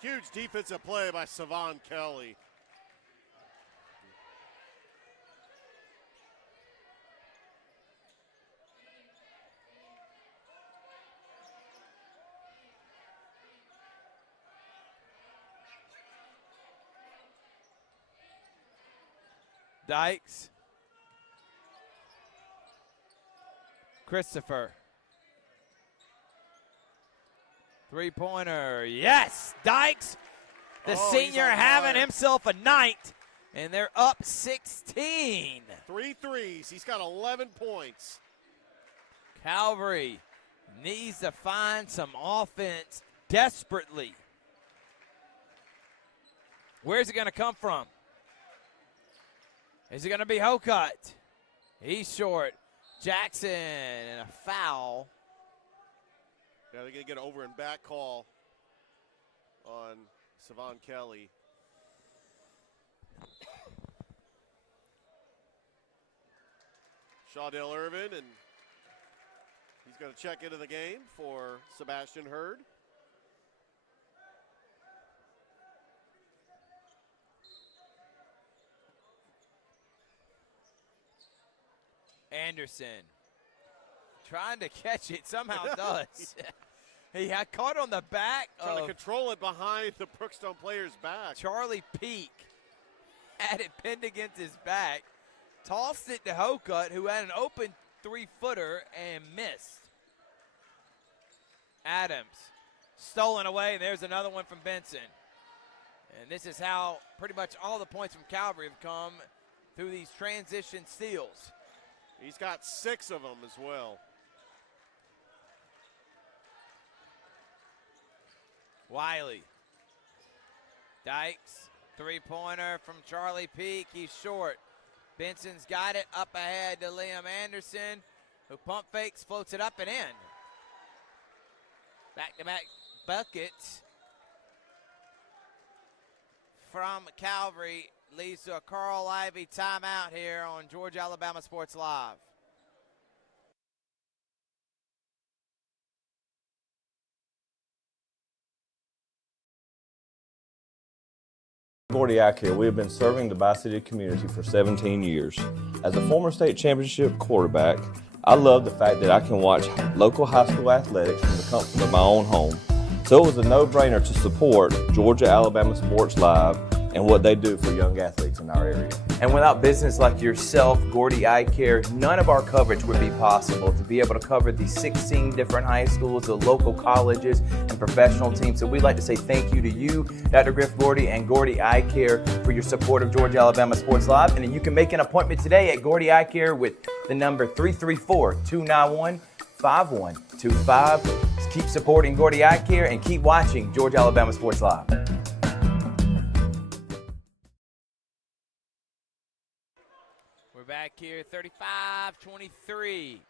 Huge defensive play by Savon Kelly. Dykes. Christopher. Three-pointer, yes! Dykes, the senior, having himself a night, and they're up 16. 3 threes. He's got 11 points. Calvary needs to find some offense desperately. Where's it going to come from? Is it going to be Hokut? He's short. Jackson, and a foul. Yeah, they're going to get an over and back call on Savon Kelly. Shawdale Irvin, and he's going to check into the game for Sebastian Hurd. Anderson trying to catch it, somehow does. He had caught on the back trying to control it behind the Brookstone player's back. Charlie Peak had it pinned against his back, tossed it to Hokut, who had an open three-footer and missed. Adams stolen away, and there's another one from Benson. And this is how pretty much all the points from Calvary have come through these transition steals. He's got 6 of them as well. Wiley. Dykes, three-pointer from Charlie Peak. He's short. Benson's got it up ahead to Liam Anderson, who pump fakes, floats it up and in. Back-to-back buckets from Calvary leads to a Carl Ivy timeout here on Georgia Alabama Sports Live. Gordy Eye Care, we have been serving the Bi-City community for 17 years. As a former state championship quarterback, I love the fact that I can watch local high school athletics from the comfort of my own home. So it was a no-brainer to support Georgia Alabama Sports Live and what they do for young athletes in our area. And without business like yourself, Gordy Eye Care, none of our coverage would be possible to be able to cover these 16 different high schools, the local colleges, and professional teams. So we'd like to say thank you to you, Dr. Griff Gordy, and Gordy Eye Care for your support of Georgia Alabama Sports Live. And you can make an appointment today at Gordy Eye Care with the number 334-291-5125. Keep supporting Gordy Eye Care and keep watching Georgia Alabama Sports Live. Back here, 35-23.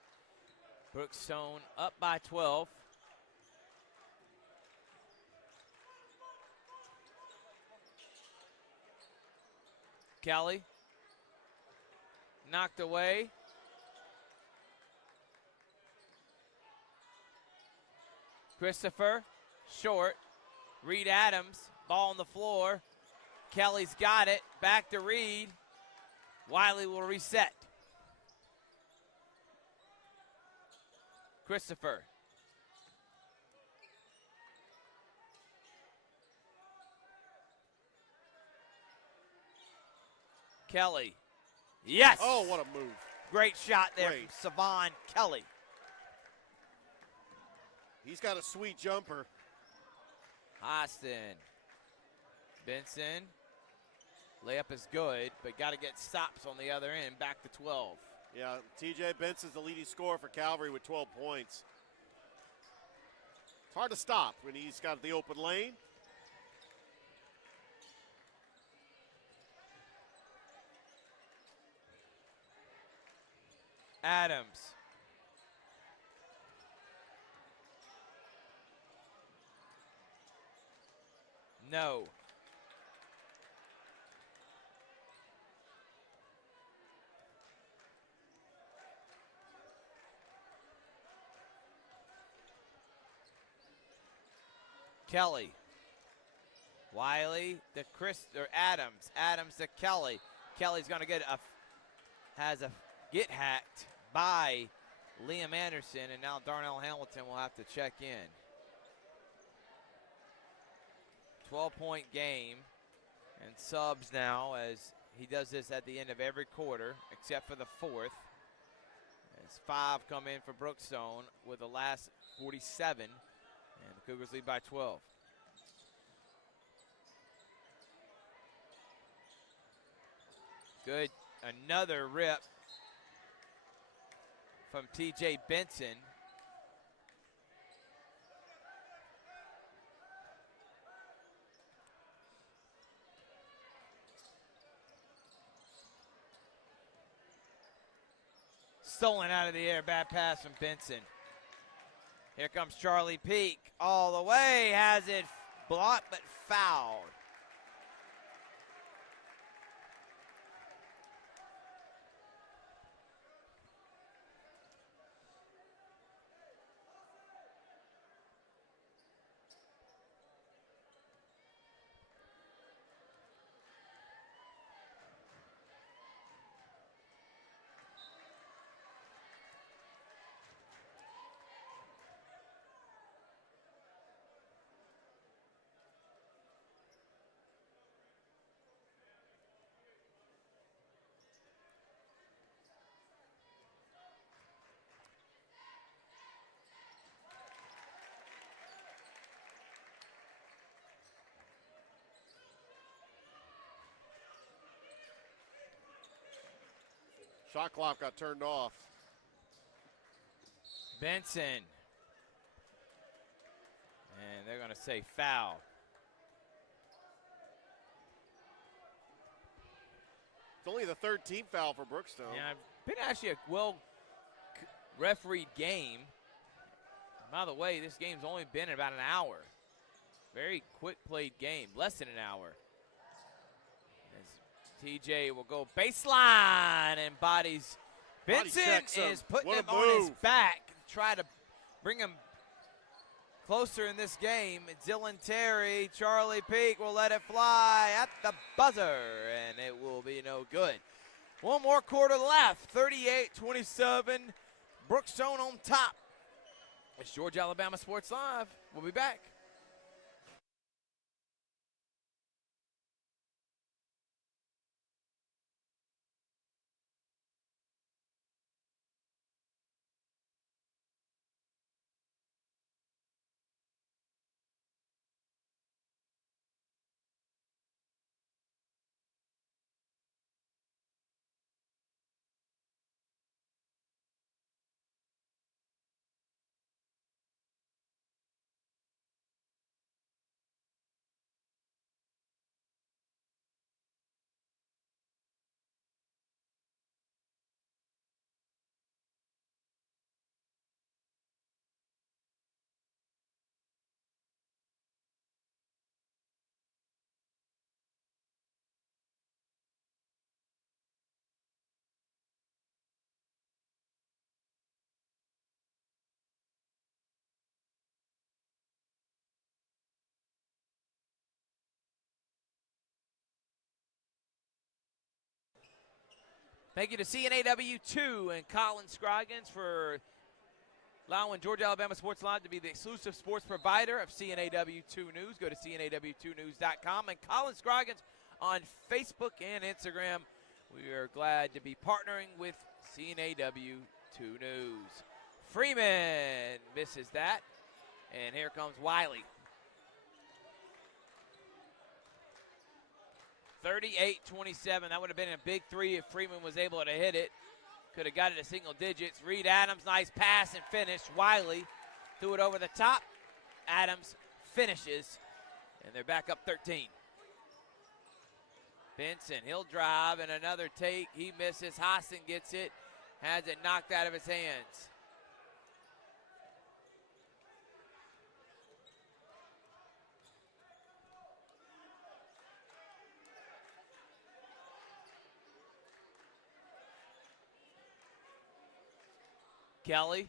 Brookstone up by 12. Kelly knocked away. Christopher, short. Reed Adams, ball on the floor. Kelly's got it, back to Reed. Wiley will reset. Christopher. Kelly. Yes! Oh, what a move. Great shot there from Savon Kelly. He's got a sweet jumper. Austin. Benson. Layup is good, but got to get stops on the other end. Back to 12. Yeah, TJ Benson's the leading scorer for Calvary with 12 points. It's hard to stop when he's got the open lane. Adams. No. Kelly. Wiley to Adams. Adams to Kelly. Kelly's going to get get hacked by Liam Anderson, and now Darnell Hamilton will have to check in. 12-point game, and subs now as he does this at the end of every quarter except for the fourth. As 5 come in for Brookstone with the last 47, and the Cougars lead by 12. Good, another rip from TJ Benson. Stolen out of the air, bad pass from Benson. Here comes Charlie Peak, all the way, has it blocked but fouled. Shot clock got turned off. Benson. And they're going to say foul. It's only the third team foul for Brookstone. Yeah, been actually a well-refereed game. By the way, this game's only been about an hour. Very quick-played game, less than an hour. As TJ will go baseline and bodies. Benson is putting him on his back, try to bring him closer in this game. Dylan Terry, Charlie Peak will let it fly at the buzzer, and it will be no good. One more quarter left, 38-27. Brookstone on top. It's Georgia Alabama Sports Live. We'll be back. Thank you to CNAW2 and Colin Scroggins for allowing Georgia Alabama Sports Live to be the exclusive sports provider of CNAW2 News. Go to CNAW2News.com and Colin Scroggins on Facebook and Instagram. We are glad to be partnering with CNAW2 News. Freeman misses that, and here comes Wiley. 38-27. That would have been a big three if Freeman was able to hit it. Could have got it to single digits. Reed Adams, nice pass and finish. Wiley threw it over the top. Adams finishes, and they're back up 13. Benson, he'll drive, and another take. He misses. Hassan gets it. has it knocked out of his hands. Kelly.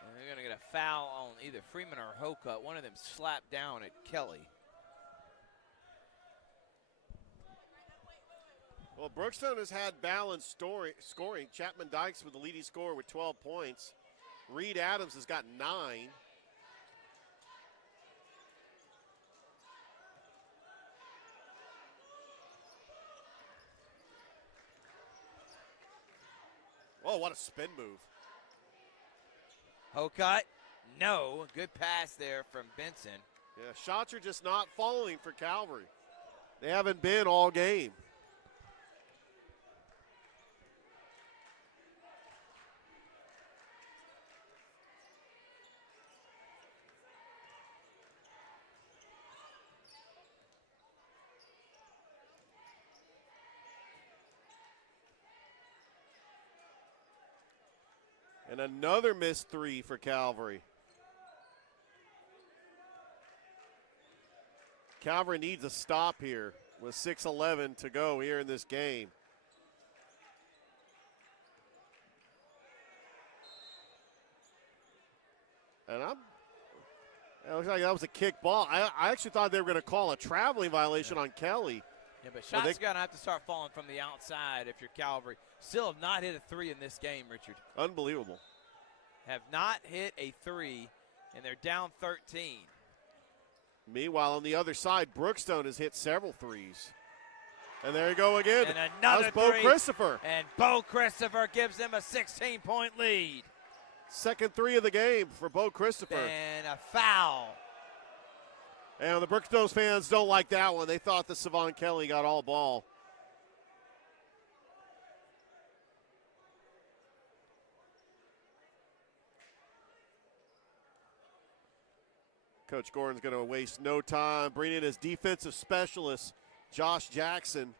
And they're going to get a foul on either Freeman or Hoka. One of them slapped down at Kelly. Well, Brookstone has had balanced scoring. Chapman Dykes with the leading scorer with 12 points. Reed Adams has got 9. Oh, what a spin move. Hocut, no. Good pass there from Benson. Yeah, shots are just not falling for Calvary. They haven't been all game. And another missed 3 for Calvary. Calvary needs a stop here with 6:11 to go here in this game. And it looks like that was a kick ball. I actually thought they were going to call a traveling violation on Kelly. Yeah, but shots are going to have to start falling from the outside if you're Calvary. Still have not hit a 3 in this game, Richard. Unbelievable. Have not hit a 3, and they're down 13. Meanwhile, on the other side, Brookstone has hit several threes. And there you go again. And another Bo three. Christopher. And Bo Christopher gives them a 16-point lead. Second 3 of the game for Bo Christopher. And a foul. And the Brookstone fans don't like that one. They thought that Savon Kelly got all ball. Coach Gordon's going to waste no time. Bring in his defensive specialist, Josh Jackson.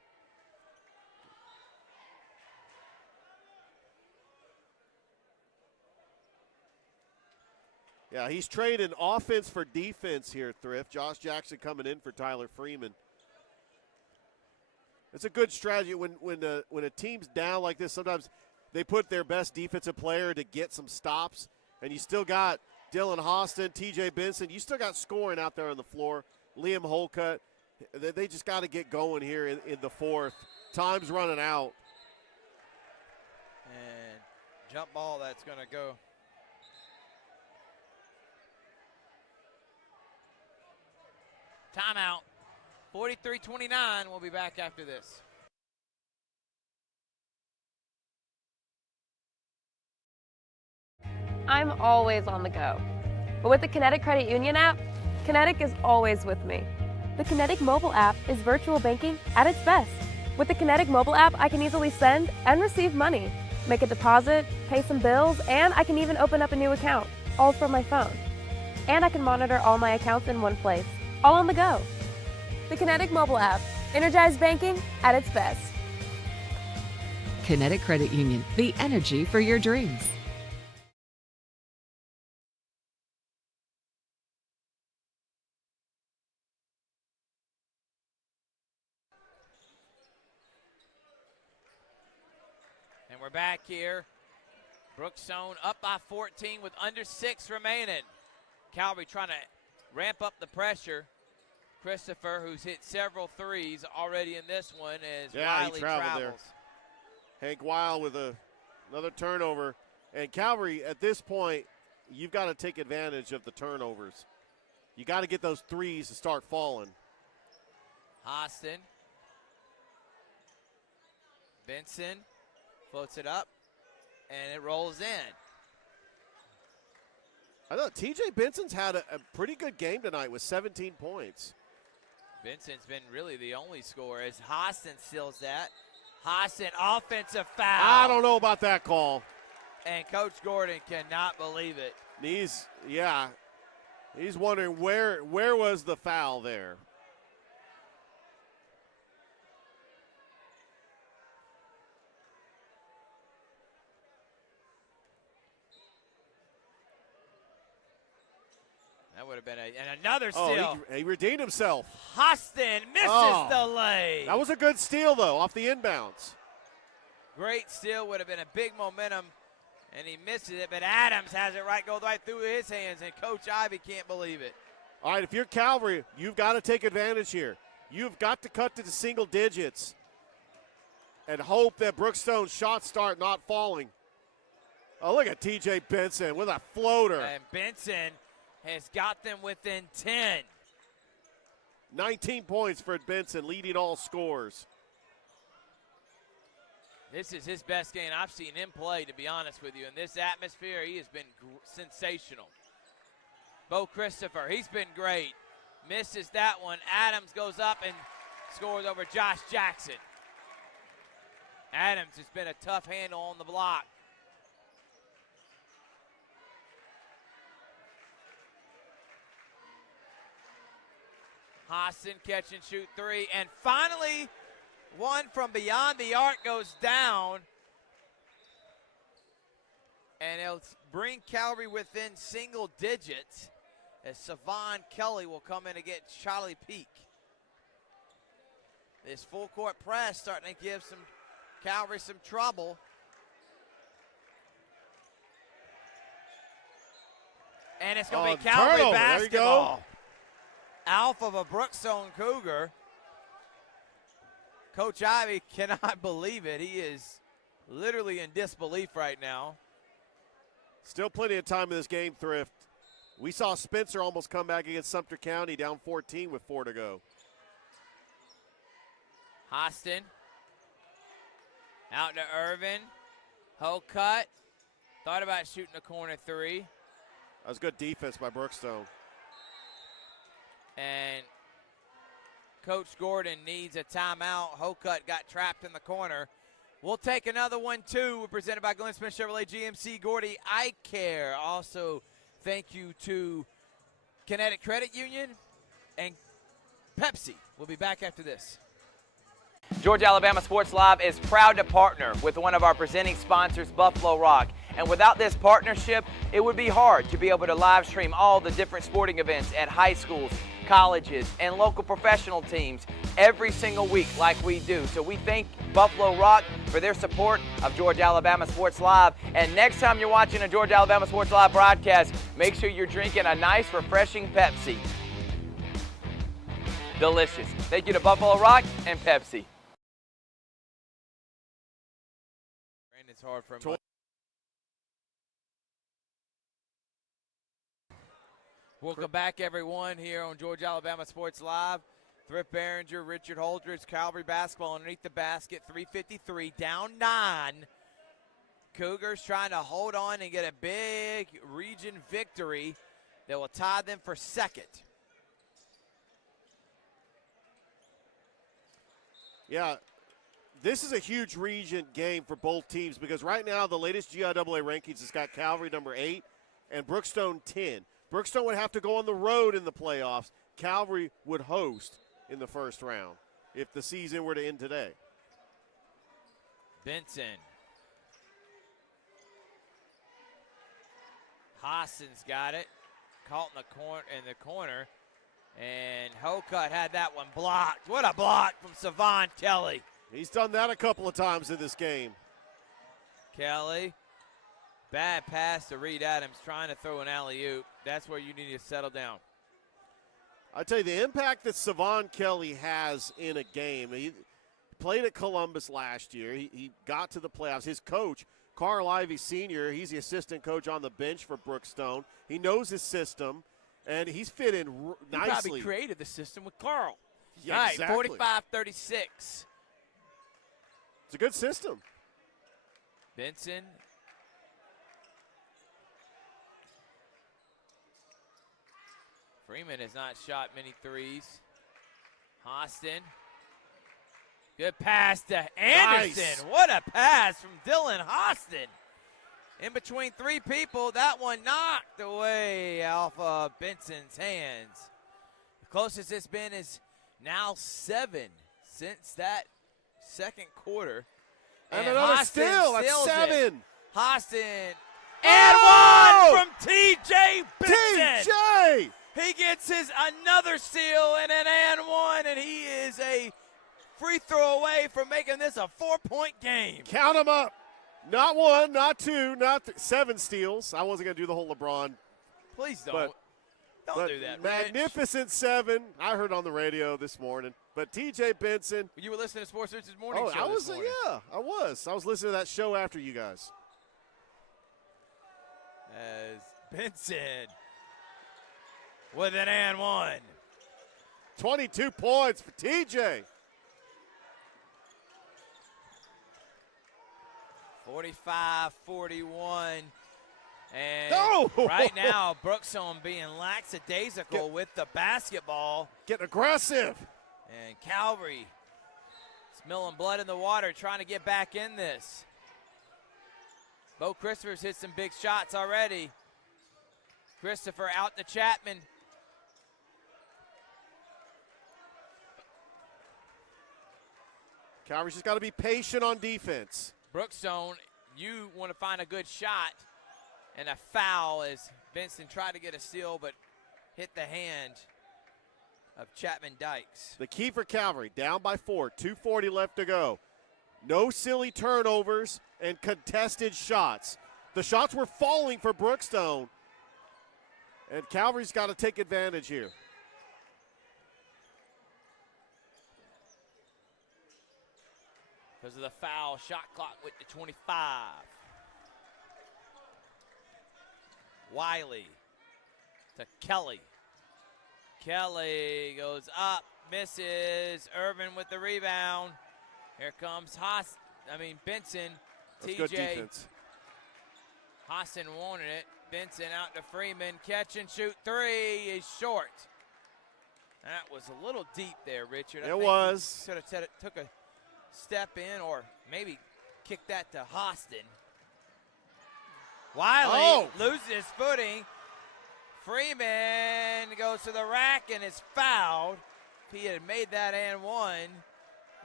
Yeah, he's trading offense for defense here, Thrift. Josh Jackson coming in for Tyler Freeman. It's a good strategy when a team's down like this. Sometimes they put their best defensive player to get some stops, and you still got Dylan Hostin, TJ Benson. You still got scoring out there on the floor. Liam Holcutt. They just got to get going here in the fourth. Time's running out. And jump ball that's going to go. Timeout. 43-29. We'll be back after this. I'm always on the go. But with the Kinetic Credit Union app, Kinetic is always with me. The Kinetic mobile app is virtual banking at its best. With the Kinetic mobile app, I can easily send and receive money, make a deposit, pay some bills, and I can even open up a new account, all from my phone. And I can monitor all my accounts in one place, all on the go. The Kinetic mobile app, energized banking at its best. Kinetic Credit Union, the energy for your dreams. And we're back here. Brookstone up by 14 with under 6 remaining. Calvary trying to ramp up the pressure. Christopher, who's hit several threes already in this one, as Wiley he traveled travels. There. Hank Weil with another turnover. And Calvary, at this point, you've got to take advantage of the turnovers. You got to get those threes to start falling. Hostin. Benson floats it up, and it rolls in. I thought T.J. Benson's had a pretty good game tonight with 17 points. Benson's been really the only scorer as Hostin steals that. Hostin, offensive foul. I don't know about that call. And Coach Gordon cannot believe it. He's wondering where was the foul there. That would have been and another Oh, steal. he redeemed himself. Hostin misses the lay. That was a good steal, though, off the inbounds. Great steal, would have been a big momentum, and he misses it, but Adams has it goes right through his hands, and Coach Ivy can't believe it. All right, if you're Calvary, you've got to take advantage here. You've got to cut to the single digits and hope that Brookstone's shots start not falling. Oh, look at T.J. Benson with a floater. And Benson has got them within 10. 19 points for Benson, leading all scores. This is his best game I've seen him play, to be honest with you. In this atmosphere, he has been sensational. Bo Christopher, he's been great. Misses that one. Adams goes up and scores over Josh Jackson. Adams has been a tough handle on the block. Hostin catch and shoot three. And finally, one from beyond the arc goes down. And it'll bring Calvary within single digits as Savon Kelly will come in against Charlie Peak. This full court press starting to give some Calvary some trouble. And it's going to be Calvary turnover. basketball. There you go. Alpha of a Brookstone Cougar. Coach Ivy cannot believe it. He is literally in disbelief right now. Still plenty of time in this game, Thrift. We saw Spencer almost come back against Sumter County down 14 with 4 to go. Hostin. Out to Irvin. Hoe cut. Thought about shooting a corner three. That was good defense by Brookstone. And Coach Gordon needs a timeout. Hocutt got trapped in the corner. We'll take another one, too. We're presented by Glenn Smith Chevrolet GMC Gordy Eye Care. Also, thank you to Kinetic Credit Union and Pepsi. We'll be back after this. Georgia Alabama Sports Live is proud to partner with one of our presenting sponsors, Buffalo Rock. And without this partnership, it would be hard to be able to live stream all the different sporting events at high schools, colleges, and local professional teams every single week like we do. So we thank Buffalo Rock for their support of Georgia Alabama Sports Live. And next time you're watching a Georgia Alabama Sports Live broadcast, make sure you're drinking a nice, refreshing Pepsi. Delicious. Thank you to Buffalo Rock and Pepsi. Brandon's hard for him. Welcome back, everyone, here on Georgia Alabama Sports Live. Thrift Behringer, Richard Holdridge, Calvary basketball underneath the basket, 3:53, down 9. Cougars trying to hold on and get a big region victory that will tie them for second. Yeah, this is a huge region game for both teams because right now the latest GIAA rankings has got Calvary number 8 and Brookstone 10. Brookstone would have to go on the road in the playoffs. Calvary would host in the first round if the season were to end today. Benson. Hostin's got it. Caught in the corner. And Hocutt had that one blocked. What a block from Savon Kelly. He's done that a couple of times in this game. Kelly. Bad pass to Reed Adams trying to throw an alley-oop. That's where you need to settle down. I tell you, the impact that Savon Kelly has in a game. He played at Columbus last year. He got to the playoffs. His coach, Carl Ivy Sr., he's the assistant coach on the bench for Brookstone. He knows his system, and he's fit in nicely. He probably created the system with Carl. Yeah, all right, exactly. 45-36. It's a good system. Benson. Freeman has not shot many threes. Hostin. Good pass to Anderson. Nice. What a pass from Dylan Hostin. In between three people, that one knocked away off of Benson's hands. The closest it's been is now 7 since that second quarter. And another Hostin steal. That's steals 7. it. Hostin. And one from T.J. Benson. T.J. He gets his another steal and an and one, and he is a free throw away from making this a 4-point game. Count them up. Not one, not two, not 7 steals. I wasn't going to do the whole LeBron. Please don't. Don't do that, Rich. Magnificent 7. I heard on the radio this morning. But T.J. Benson. You were listening to Sports Rich this morning show I was. this morning. Yeah, I was. I was listening to that show after you guys. As Benson with an and one. 22 points for T.J. 45-41. And right now, Brookstone being lackadaisical with the basketball. Getting aggressive. And Calvary smelling blood in the water, trying to get back in this. Bo Christopher's hit some big shots already. Christopher out to Chapman. Calvary's just got to be patient on defense. Brookstone, you want to find a good shot. And a foul as Benson tried to get a steal but hit the hand of Chapman Dykes. The key for Calvary, down by 4, 2:40 left to go. No silly turnovers and contested shots. The shots were falling for Brookstone, and Calvary's got to take advantage here. Because of the foul, shot clock with the 25. Wiley to Kelly. Kelly goes up, misses. Irvin with the rebound. Here comes Benson. That's TJ. good defense. Hassan wanted it. Benson out to Freeman. Catch and shoot 3 is short. That was a little deep there, Richard. It was. Should have took a step in or maybe kicked that to Hostin. Wiley loses his footing. Freeman goes to the rack and is fouled. If he had made that and one,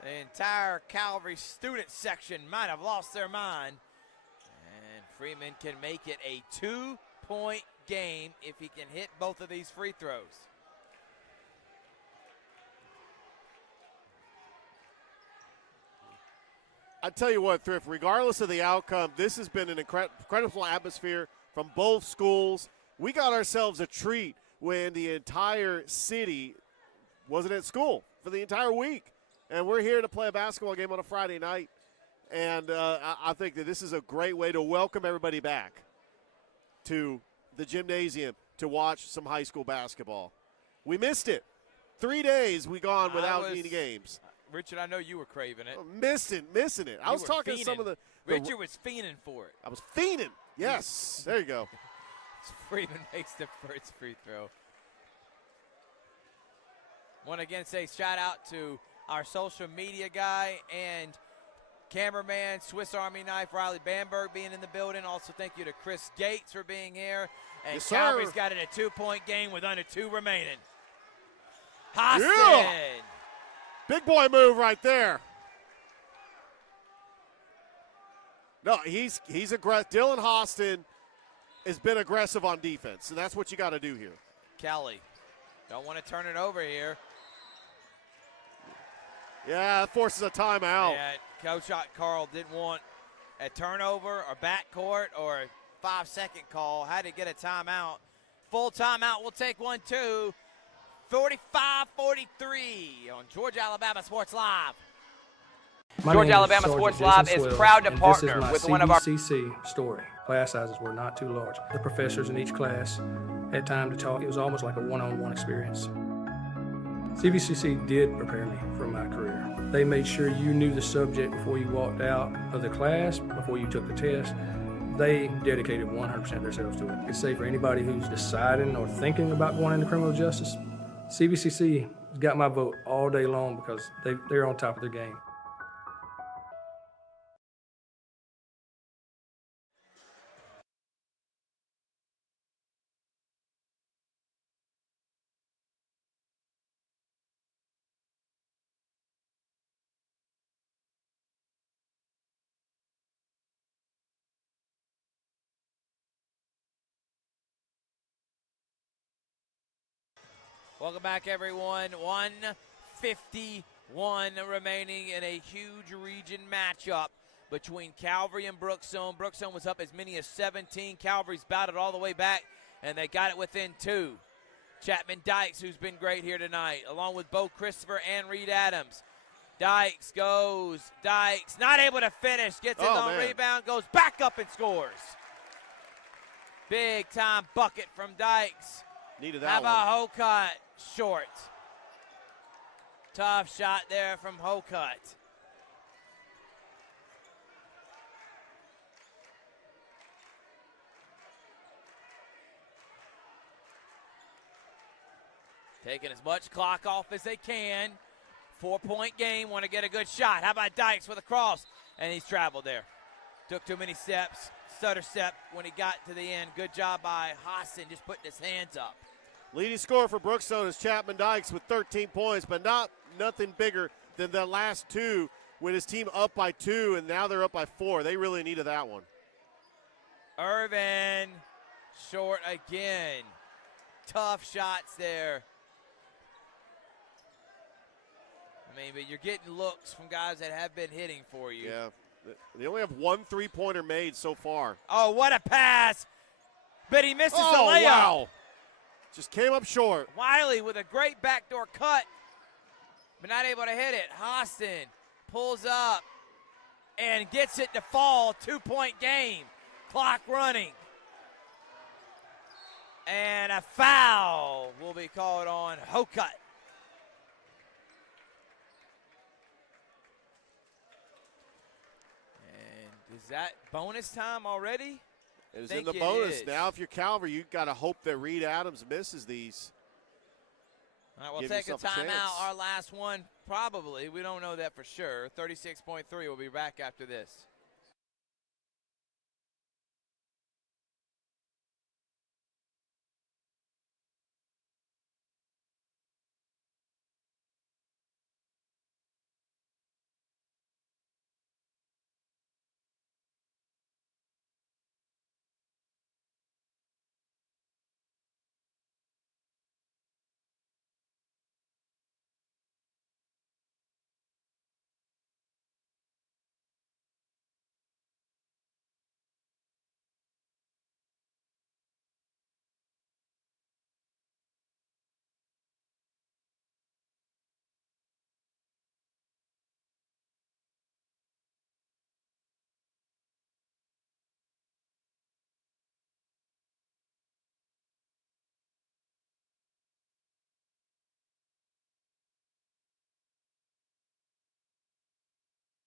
the entire Calvary student section might have lost their mind. And Freeman can make it a 2-point game if he can hit both of these free throws. I tell you what, Thrift, regardless of the outcome, this has been an incredible atmosphere from both schools. We got ourselves a treat when the entire city wasn't at school for the entire week. And we're here to play a basketball game on a Friday night. And I think that this is a great way to welcome everybody back to the gymnasium to watch some high school basketball. We missed it. 3 days we gone without any games. Richard, I know you were craving it. Missing it. I was talking to some of the Richard was fiending for it. I was fiending. Yes. There you go. Freeman makes the first free throw. Want to again say shout out to our social media guy and cameraman, Swiss Army Knife, Riley Bamberg being in the building. Also thank you to Chris Gates for being here. And yes, Calvary's sir. got it a 2-point game with under 2 remaining. Hostin. Yeah. Big boy move right there. No, he's aggressive. Dylan Hostin has been aggressive on defense, and that's what you got to do here. Kelly, don't want to turn it over here. Yeah, that forces a timeout. Yeah, Coach Carl didn't want a turnover or backcourt or a 5-second call. Had to get a timeout. Full timeout. We'll take one, too. 45-43 on Georgia Alabama Sports Live. Georgia Alabama Sports Live is proud to partner with one of our CVCC story. Class sizes were not too large. The professors in each class had time to talk. It was almost like a one-on-one experience. CVCC did prepare me for my career. They made sure you knew the subject before you walked out of the class, before you took the test. They dedicated 100% of themselves to it. I could say for anybody who's deciding or thinking about going into criminal justice, CVCC got my vote all day long because they're on top of their game. Welcome back, everyone. 1:51 remaining in a huge region matchup between Calvary and Brookstone. Brookstone was up as many as 17. Calvary's battled all the way back, and they got it within 2. Chapman Dykes, who's been great here tonight, along with Bo Christopher and Reed Adams. Dykes goes. Dykes not able to finish. Gets his own rebound. Goes back up and scores. Big time bucket from Dykes. Needed that How about Hokut? Short. Tough shot there from Hokut. Taking as much clock off as they can. 4-point game. Want to get a good shot. How about Dykes with a cross? And he's traveled there. Took too many steps. Stutter step when he got to the end. Good job by Hassan just putting his hands up. Leading scorer for Brookstone is Chapman Dykes with 13 points, but nothing bigger than the last 2 when his team up by 2, and now they're up by 4. They really needed that one. Irvin short again. Tough shots there. I mean, but you're getting looks from guys that have been hitting for you. Yeah. They only have 1 3-pointer made so far. Oh, what a pass. But he misses the layup. Wow. Just came up short. Wiley with a great backdoor cut, but not able to hit it. Austin pulls up and gets it to fall. 2-point game. Clock running. And a foul will be called on Hokut. And is that bonus time already? It was in the bonus. Now, if you're Calvary, you've got to hope that Reed Adams misses these. All right, we'll take a timeout. Our last one, probably. We don't know that for sure. 36.3. We'll be back after this.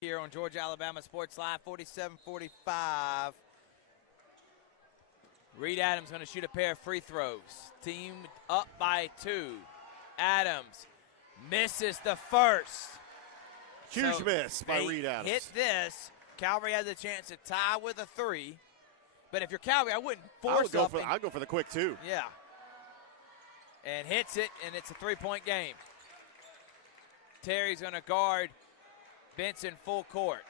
Here on Georgia Alabama Sports Live, 47-45. Reed Adams going to shoot a pair of free throws. Team up by 2. Adams misses the first. Huge miss by Reed Adams. Hit this. Calvary has a chance to tie with a 3. But if you're Calvary, I wouldn't force up. I'd go for the quick 2. Yeah. And hits it, and it's a 3-point game. Terry's going to guard Benson full court.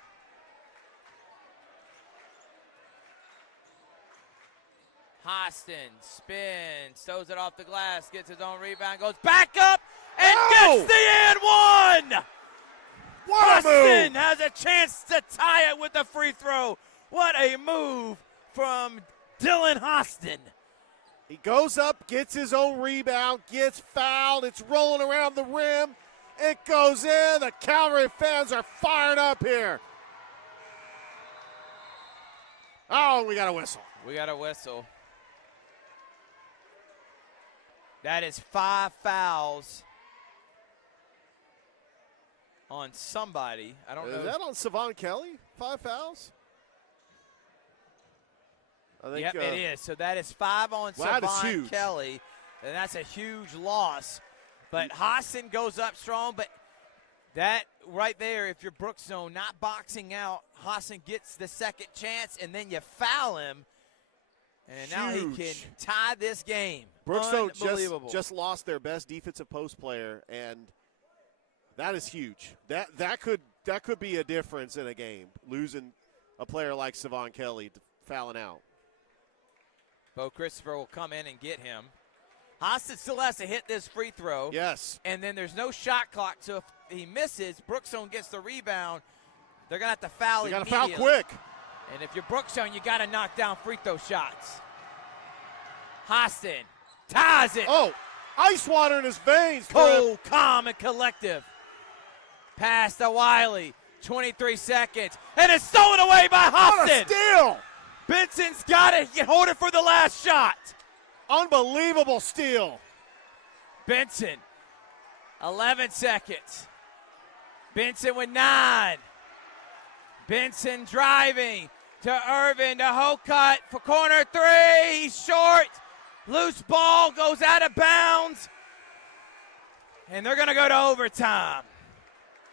Hostin spins, throws it off the glass, gets his own rebound, goes back up, and gets the and one! Hostin has a chance to tie it with the free throw. What a move from Dylan Hostin. He goes up, gets his own rebound, gets fouled. It's rolling around the rim. It goes in. The Calvary fans are fired up here. Oh, we got a whistle. We got a whistle. That is 5 fouls on somebody. I don't know. Is that on Savon Kelly? 5 fouls? I think, yep, it is. So that is 5 on Savon Kelly, and that's a huge loss. But Hassan goes up strong, but that right there, if you're Brookstone, not boxing out, Hassan gets the second chance, and then you foul him, and now he can tie this game. Brookstone just lost their best defensive post player, and that is huge. That could be a difference in a game, losing a player like Savon Kelly fouling out. Bo Christopher will come in and get him. Hostin still has to hit this free throw. Yes. And then there's no shot clock, so if he misses, Brookstone gets the rebound. They're going to have to foul You got to immediately. foul quick. And if you're Brookstone, you got to knock down free throw shots. Hostin ties it. Oh, ice water in his veins. Cold, calm, and collective. Pass to Wiley. 23 seconds. And it's stolen away by What a Hostin. steal. Benson's got it. He can hold it for the last shot. Unbelievable steal. Benson, 11 seconds. Benson with 9. Benson driving to Irvin to Hokut for corner 3. He's short. Loose ball goes out of bounds. And they're going to go to overtime.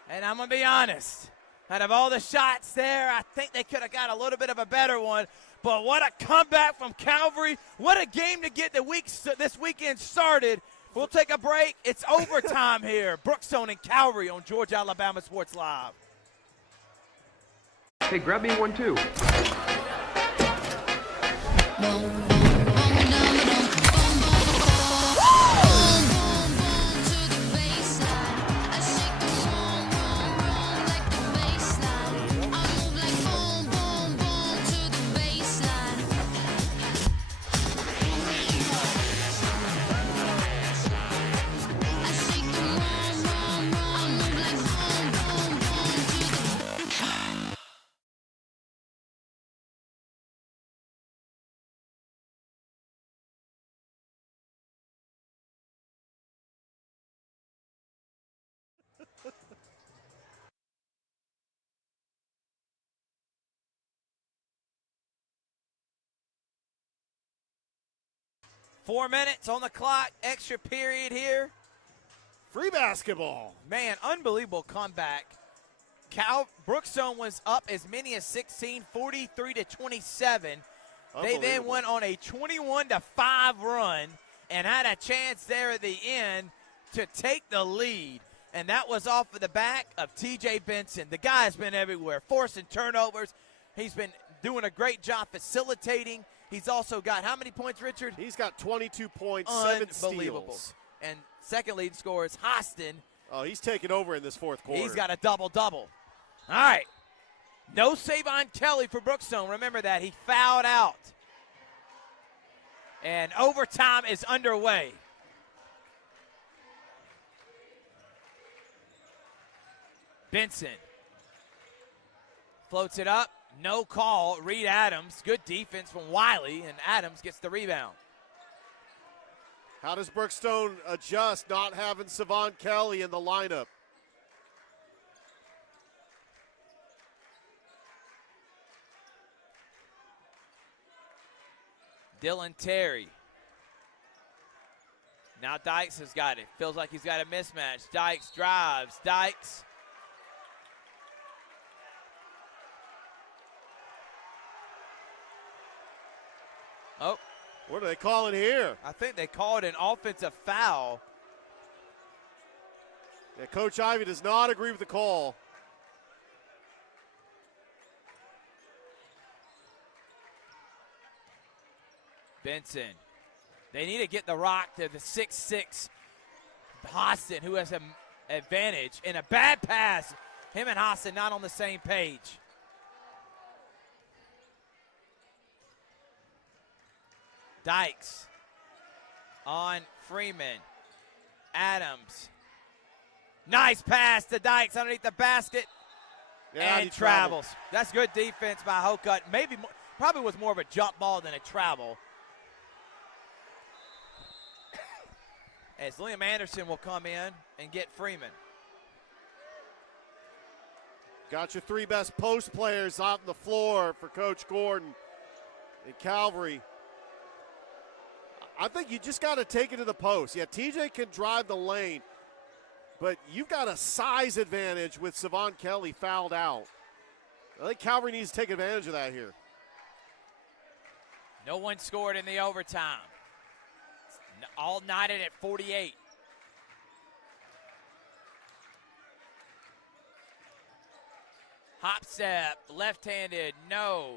And I'm going to be honest. Out of all the shots there, I think they could have got a little bit of a better one. But what a comeback from Calvary. What a game to get this weekend started. We'll take a break. It's overtime here. Brookstone and Calvary on Georgia Alabama Sports Live. Hey, grab me one too. Four minutes on the clock, extra period here. Free basketball. Man, unbelievable comeback. Brookstone was up as many as 16, 43-27. They then went on a 21-5 run and had a chance there at the end to take the lead. And that was off of the back of T.J. Benson. The guy has been everywhere, forcing turnovers. He's been doing a great job facilitating. He's also got how many points, Richard? He's got 22 points, 7 steals. And second lead scorer is Hostin. Oh, he's taking over in this fourth quarter. He's got a double-double. All right. No Savon Kelly for Brookstone. Remember that. He fouled out. And overtime is underway. Benson floats it up. No call. Reed Adams. Good defense from Wiley, and Adams gets the rebound. How does Brookstone adjust not having Savon Kelly in the lineup? Dylan Terry. Now Dykes has got it. Feels like he's got a mismatch. Dykes drives. Dykes. Oh. What are they calling here? I think they called an offensive foul. Yeah, Coach Ivey does not agree with the call. Benson. They need to get the rock to the 6'6" Hostin, who has an advantage. And a bad pass. Him and Hostin not on the same page. Dykes on Freeman. Adams. Nice pass to Dykes underneath the basket. Yeah, and travels. That's good defense by Hokut. Probably was more of a jump ball than a travel. As Liam Anderson will come in and get Freeman. Got your 3 best post players out on the floor for Coach Gordon and Calvary. I think you just got to take it to the post. Yeah, TJ can drive the lane, but you've got a size advantage with Savon Kelly fouled out. I think Calvary needs to take advantage of that here. No one scored in the overtime. All knotted at 48. Hop step, left-handed, no.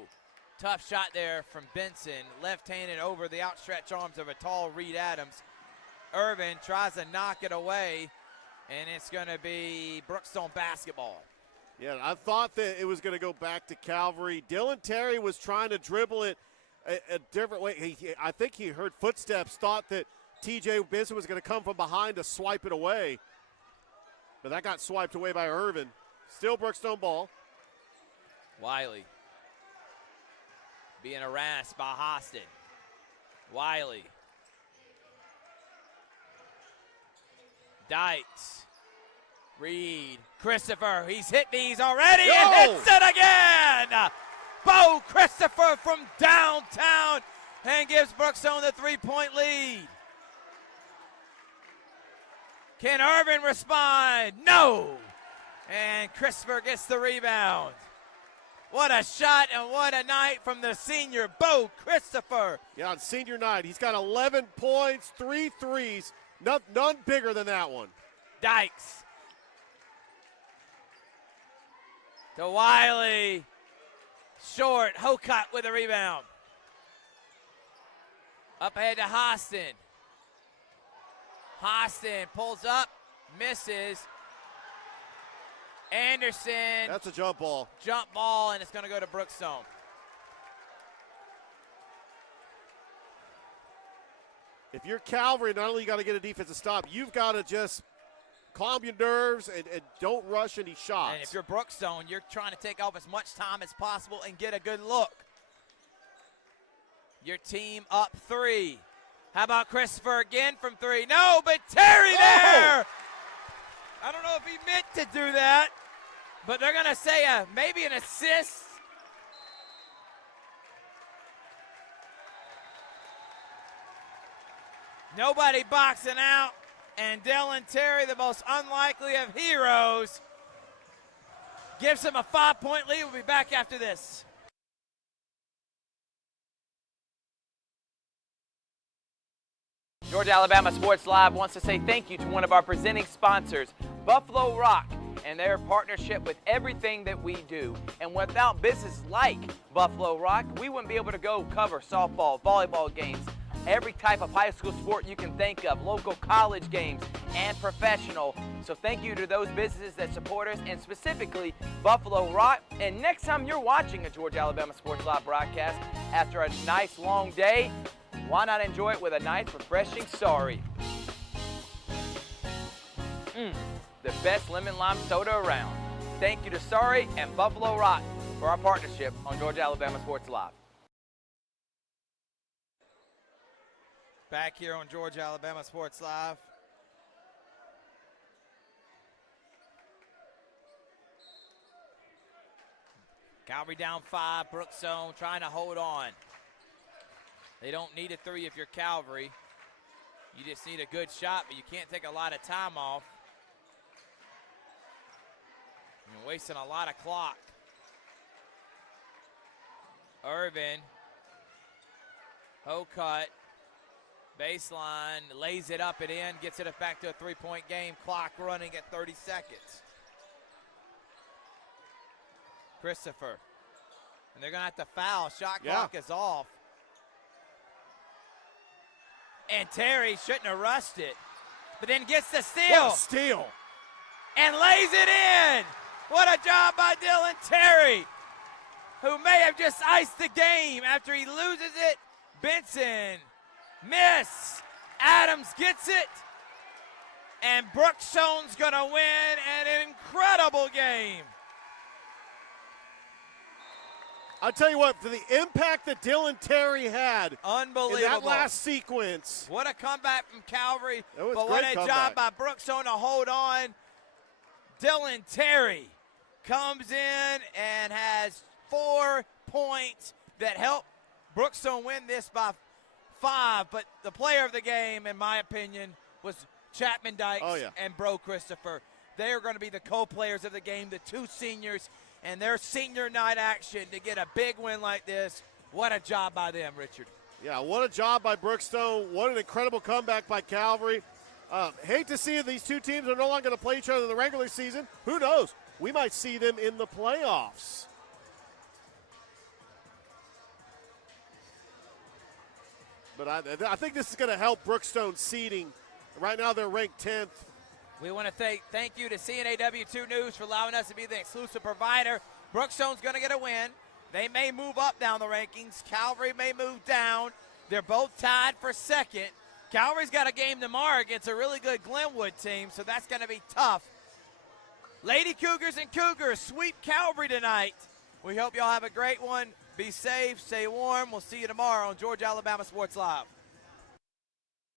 Tough shot there from Benson. Left-handed over the outstretched arms of a tall Reed Adams. Irvin tries to knock it away, and it's going to be Brookstone basketball. Yeah, I thought that it was going to go back to Calvary. Dylan Terry was trying to dribble it a different way. I think he heard footsteps, thought that TJ Benson was going to come from behind to swipe it away. But that got swiped away by Irvin. Still Brookstone ball. Wiley being harassed by Hostin. Wiley. Dykes. Reed. Christopher. He's hit these already and hits it again. Bo Christopher from downtown and gives Brookstone the 3-point lead. Can Irvin respond? No. And Christopher gets the rebound. What a shot and what a night from the senior, Bo Christopher. Yeah, on senior night, he's got 11 points, 3 threes, none bigger than that one. Dykes. To Wiley. Short, Hokut with a rebound. Up ahead to Hostin. Hostin pulls up, misses. Anderson. That's a jump ball. Jump ball, and it's going to go to Brookstone. If you're Calvary, not only you got to get a defensive stop, you've got to just calm your nerves and don't rush any shots. And if you're Brookstone, you're trying to take off as much time as possible and get a good look. Your team up 3. How about Christopher again from 3? No, but Terry there! I don't know if he meant to do that, but they're going to say maybe an assist. Nobody boxing out, and Dylan Terry, the most unlikely of heroes, gives him a 5-point lead. We'll be back after this. Georgia Alabama Sports Live wants to say thank you to one of our presenting sponsors, Buffalo Rock, and their partnership with everything that we do. And without businesses like Buffalo Rock, we wouldn't be able to go cover softball, volleyball games, every type of high school sport you can think of, local college games, and professional. So thank you to those businesses that support us, and specifically Buffalo Rock. And next time you're watching a Georgia Alabama Sports Live broadcast after a nice long day, why not enjoy it with a nice, refreshing Sorry? The best lemon lime soda around. Thank you to Sorry and Buffalo Rock for our partnership on Georgia Alabama Sports Live. Back here on Georgia Alabama Sports Live. Calvary down 5, Brookstone trying to hold on. They don't need a 3 if you're Calvary. You just need a good shot, but you can't take a lot of time off. You're wasting a lot of clock. Irvin. Hokut. Baseline. Lays it up and in. Gets it back to a 3-point game. Clock running at 30 seconds. Christopher. And they're going to have to foul. Shot clock is off. And Terry shouldn't have rushed it, but then gets the steal. What a steal. And lays it in. What a job by Dylan Terry, who may have just iced the game after he loses it. Benson, miss. Adams gets it. And Brookstone's going to win an incredible game. I'll tell you what, for the impact that Dylan Terry had Unbelievable. in that last sequence. What a comeback from Calvary, That was but great what a comeback. job by Brookstone to hold on. Dylan Terry comes in and has 4 points that help Brookstone win this by 5, but the player of the game, in my opinion, was Chapman Dykes and Bro Christopher. They are going to be the co-players of the game, the 2 seniors, and their senior night action to get a big win like this. What a job by them, Richard. Yeah, what a job by Brookstone. What an incredible comeback by Calvary. Hate to see these 2 teams are no longer going to play each other in the regular season. Who knows? We might see them in the playoffs. But I think this is going to help Brookstone seeding Right now they're ranked 10th. We want to thank you to CNAW2 News for allowing us to be the exclusive provider. Brookstone's going to get a win. They may move up down the rankings. Calvary may move down. They're both tied for second. Calvary's got a game tomorrow against a really good Glenwood team, so that's going to be tough. Lady Cougars and Cougars sweep Calvary tonight. We hope y'all have a great one. Be safe, stay warm. We'll see you tomorrow on Georgia Alabama Sports Live.